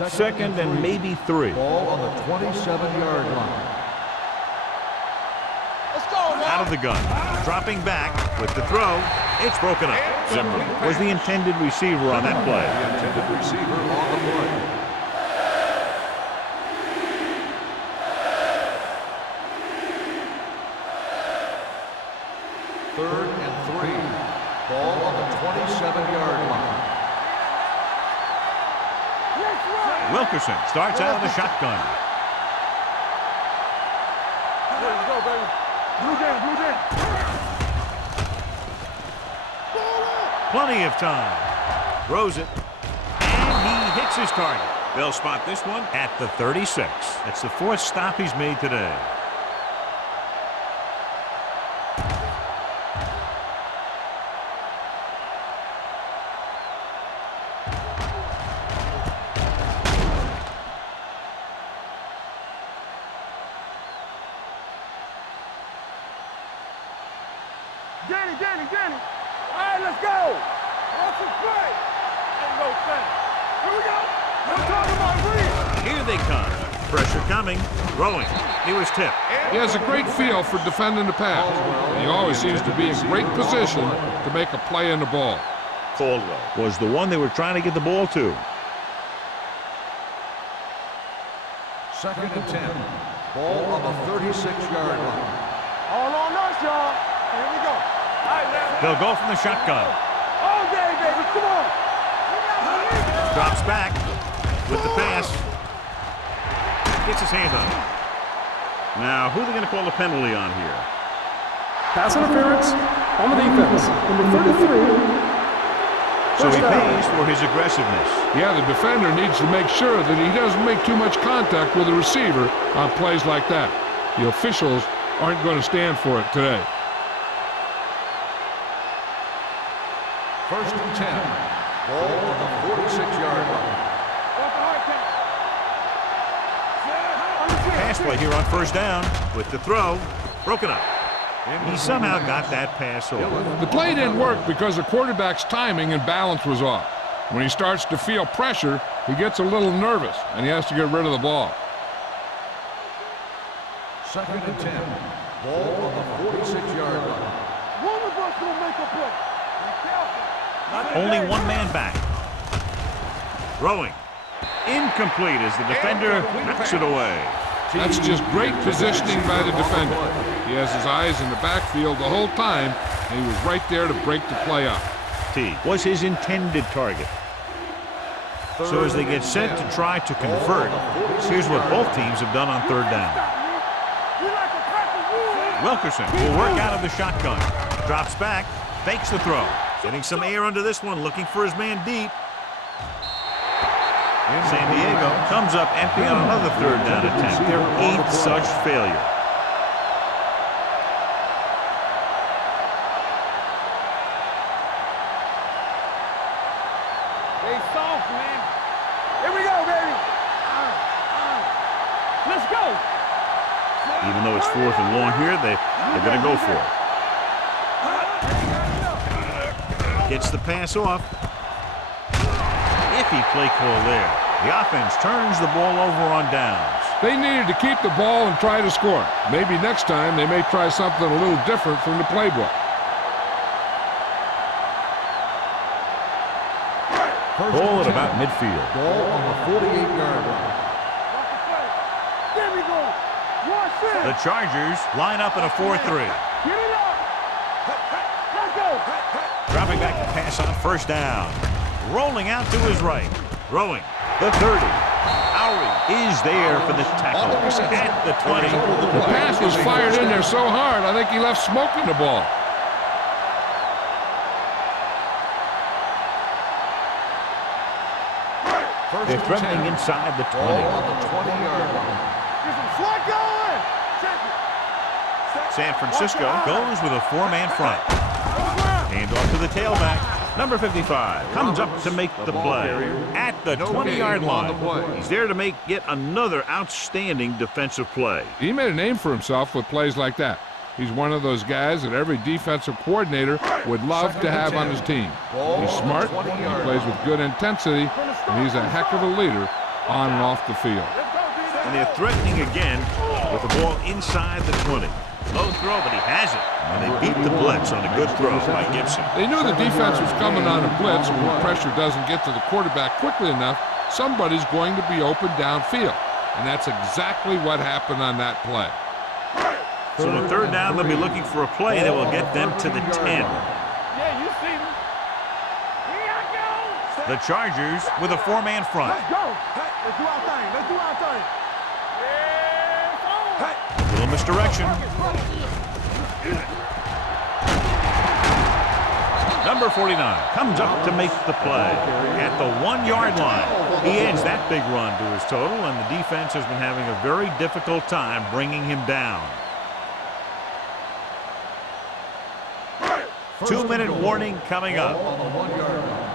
Second and maybe 3. Ball on the 27-yard line. Let's go, man. Out of the gun. Dropping back with the throw. It's broken up. Zimmer was the intended receiver on that play. The intended receiver on the play. Third and 3. Ball on the 27-yard line. Wilkerson starts out of the shotgun. Let's go, baby. Blue down, blue down. Plenty of time. Throws it. And he hits his target. They'll spot this one at the 36. That's the 4th stop he's made today. Danny. All right, let's go. What's the play? Ain't no thing. Here we go. We're talking about read. Here they come. Pressure coming. Throwing. He was tipped. He has a great feel for defending the pass. And he always seems to be in great position to make a play in the ball. Caldwell was the one they were trying to get the ball to. Second and 10. Ball on the 36-yard line. All on us, y'all. Here we go. All right, now. They'll go from the shotgun. All day, baby. Come on. Drops back with the pass. Gets his hand on it. Now, who are they going to call the penalty on here? Pass interference on the defense. Number 33. So he pays for his aggressiveness. Yeah, the defender needs to make sure that he doesn't make too much contact with the receiver on plays like that. The officials aren't going to stand for it today. First and 10. Ball on the 46-yard line. Pass play here on first down with the throw. Broken up. He somehow got that pass off. The play didn't work because the quarterback's timing and balance was off. When he starts to feel pressure, he gets a little nervous, and he has to get rid of the ball. Second and 10. Ball on the 46-yard line. One of us will make a play. Be careful. Only one man back. Throwing. Incomplete as the defender knocks it away. That's just great positioning by the defender. He has his eyes in the backfield the whole time, and he was right there to break the play up. T was his intended target. So as they get set to try to convert, here's what both teams have done on third down. Wilkerson will work out of the shotgun. Drops back, fakes the throw. Getting some air under this one, looking for his man deep. San Diego comes up empty on another third down attempt. Their 8th such failure. Stay soft, man. Here we go, baby. Let's go. Even though it's 4th and long here, they're going to go for it. Gets the pass off. Iffy play call there. The offense turns the ball over on downs. They needed to keep the ball and try to score. Maybe next time they may try something a little different from the playbook. Ball at about midfield. Ball on the 48-yard line. There we go. Watch it. The Chargers line up in a 4-3. Get it up. Let's go. Dropping back to pass on first down. Rolling out to his right. Throwing. The 30. Lowry is there for the tackle at the 20. The pass was fired in there so hard, I think he left smoke in the ball. They're threatening inside the 20. On the 20-yard line. Get some slot going. Check it. San Francisco goes with a 4-man front. Hand off to the tailback. Number 55 comes up to make the play at the 20-yard line. He's there to make yet another outstanding defensive play. He made a name for himself with plays like that. He's one of those guys that every defensive coordinator would love to have on his team. He's smart, he plays with good intensity, and he's a heck of a leader on and off the field. And they're threatening again with the ball inside the 20. Low throw, but he has it. And they beat the blitz on a good throw by Gibson. They knew the defense was coming on a blitz, and when pressure doesn't get to the quarterback quickly enough, somebody's going to be open downfield. And that's exactly what happened on that play. So on third down, they'll be looking for a play that will get them to the 10. Yeah, you see me. Here I go. The Chargers with a 4-man front. Let's go. Let's do our thing. Let's do our thing. Little misdirection. Number 49 comes up to make the play at the 1-yard line. He adds that big run to his total, and the defense has been having a very difficult time bringing him down. 2-minute warning coming up. On the 1-yard line.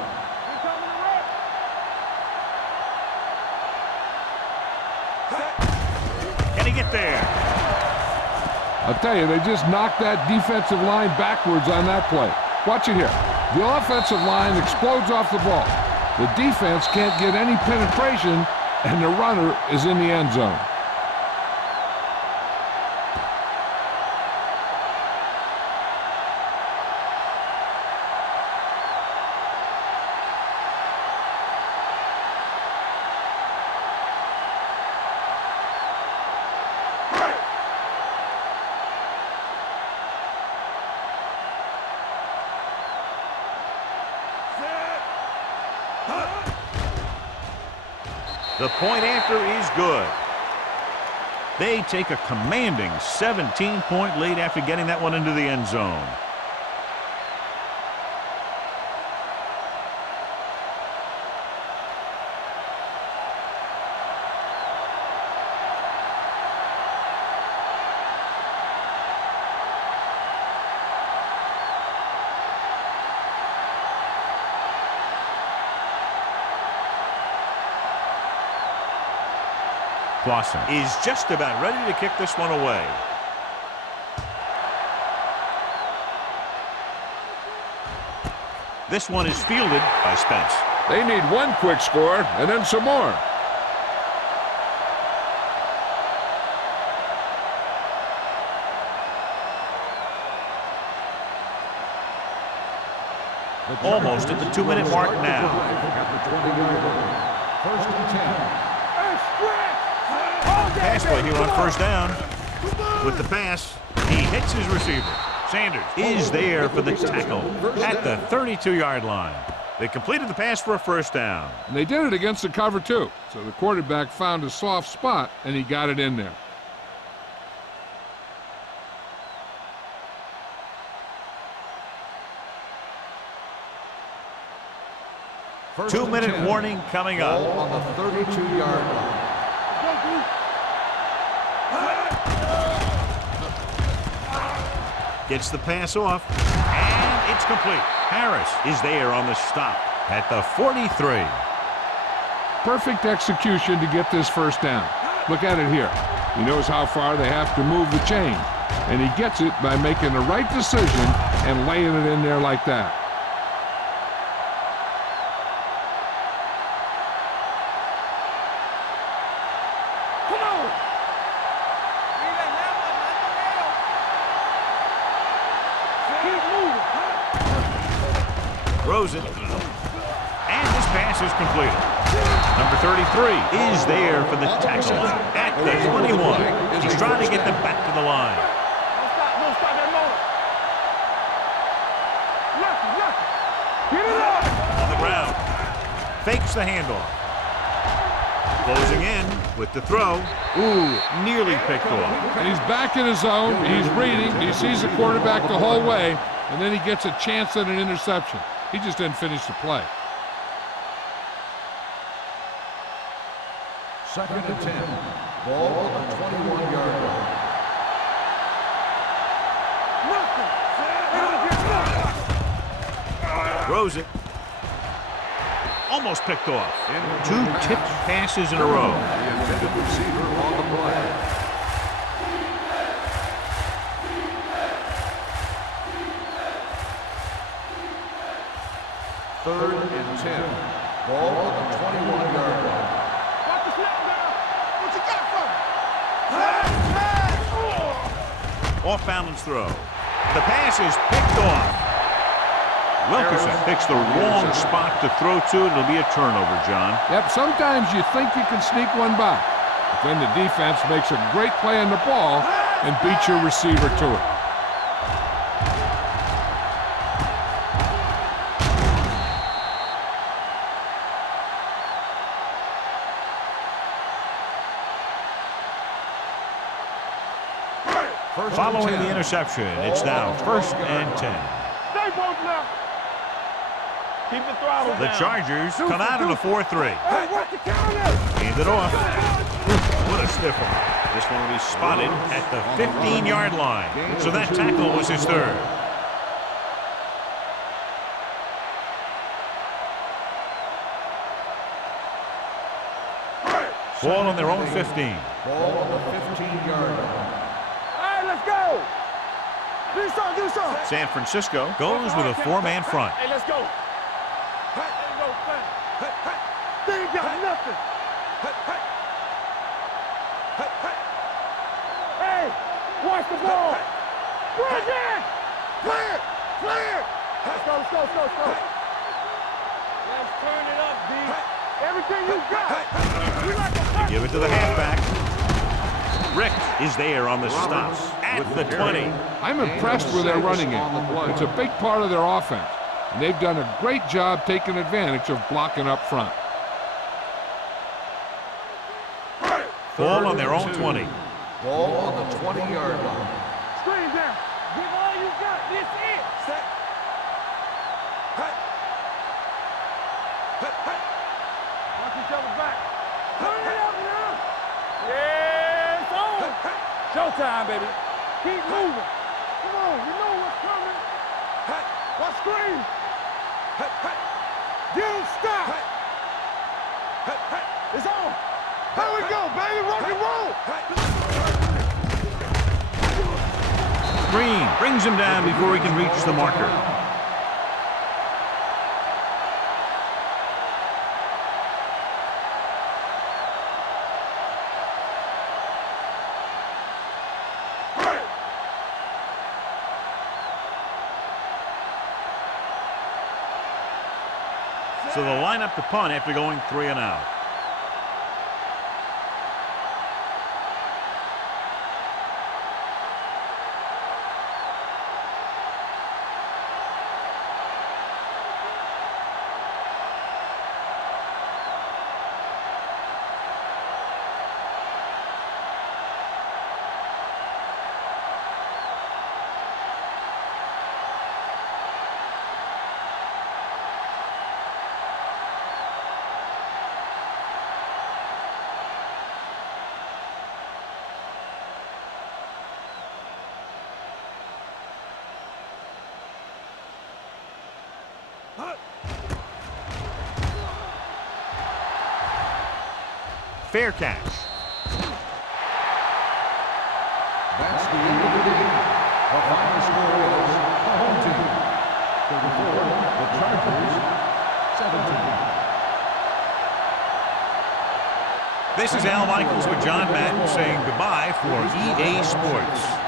Can he get there? I'll tell you, they just knocked that defensive line backwards on that play. Watch it here. The offensive line explodes off the ball. The defense can't get any penetration, and the runner is in the end zone. The point after is good. They take a commanding 17-point lead after getting that one into the end zone. Clausen is just about ready to kick this one away. This one is fielded by Spence. They need one quick score and then some more. Almost at the 2-minute mark now. At the 20-yard line. 1st and 10. Pass play here on first down. With the pass, he hits his receiver. Sanders is there for the tackle at the 32-yard line. They completed the pass for a first down. And they did it against the cover, too. So the quarterback found a soft spot, and he got it in there. Two-minute warning coming up. On the 32-yard line. Gets the pass off, and it's complete. Harris is there on the stop at the 43. Perfect execution to get this first down. Look at it here. He knows how far they have to move the chain, and he gets it by making the right decision and laying it in there like that. Throws it. And this pass is completed. Number 33 is there for the tackle at the 21. He's trying to get them back to the line. Don't stop that motor. Left. Get it up. On the ground. Fakes the handoff. Closing in with the throw. Ooh, nearly picked off. And he's back in his zone. He's reading. He sees the quarterback the whole way, and then he gets a chance at an interception. He just didn't finish the play. 2nd and 10. Ball on the 21-yard line. Throws it. Almost picked off. 2 tipped passes in a row. The intended receiver on the play. Third and 10. Ball on the 21-yard line. Watch the snap now. What you got for me? Off balance throw. The pass is picked off. Wilkerson picks the wrong spot to throw to. It'll be a turnover, John. Yep, sometimes you think you can sneak one by, but then the defense makes a great play on the ball and beats your receiver to it. Following the interception, it's now 1st and 10. Stay both left. Keep the throttle down. The Chargers come out in a 4-3. Hey, what's the counter? Hand it off. What a stiff one. This one will be spotted at the 15-yard line. So that tackle was his 3rd. Ball on their own 15. Ball on the 15-yard line. Let's go! Do something! San Francisco goes with a 4-man front. Hey, let's go! Hey, go, they ain't got nothing! Hey, watch the ball! Bridget! Clear! Let's go! Let's turn it up, D. Everything you got! We like a Give it to the halfback. Rick is there on the stop at the 20. I'm impressed with their running game. It's a big part of their offense, and they've done a great job taking advantage of blocking up front. Ball on their own 20. Ball on the 20-yard line. Screen down. Give all you got. This it. Set. Watch each other back. Turn it up now. Yeah, it's on. Showtime, baby. Keep moving. Come on, you know what's coming. Watch screen. You don't stop. It's on. There we go, baby. Rock and roll. Green brings him down before he can reach the marker. So they'll line up to punt after going 3 and out. Fair catch. That's the end of the game. The final score is the home team 34, the Chargers 17. This is Al Michaels with John Madden saying goodbye for EA Sports.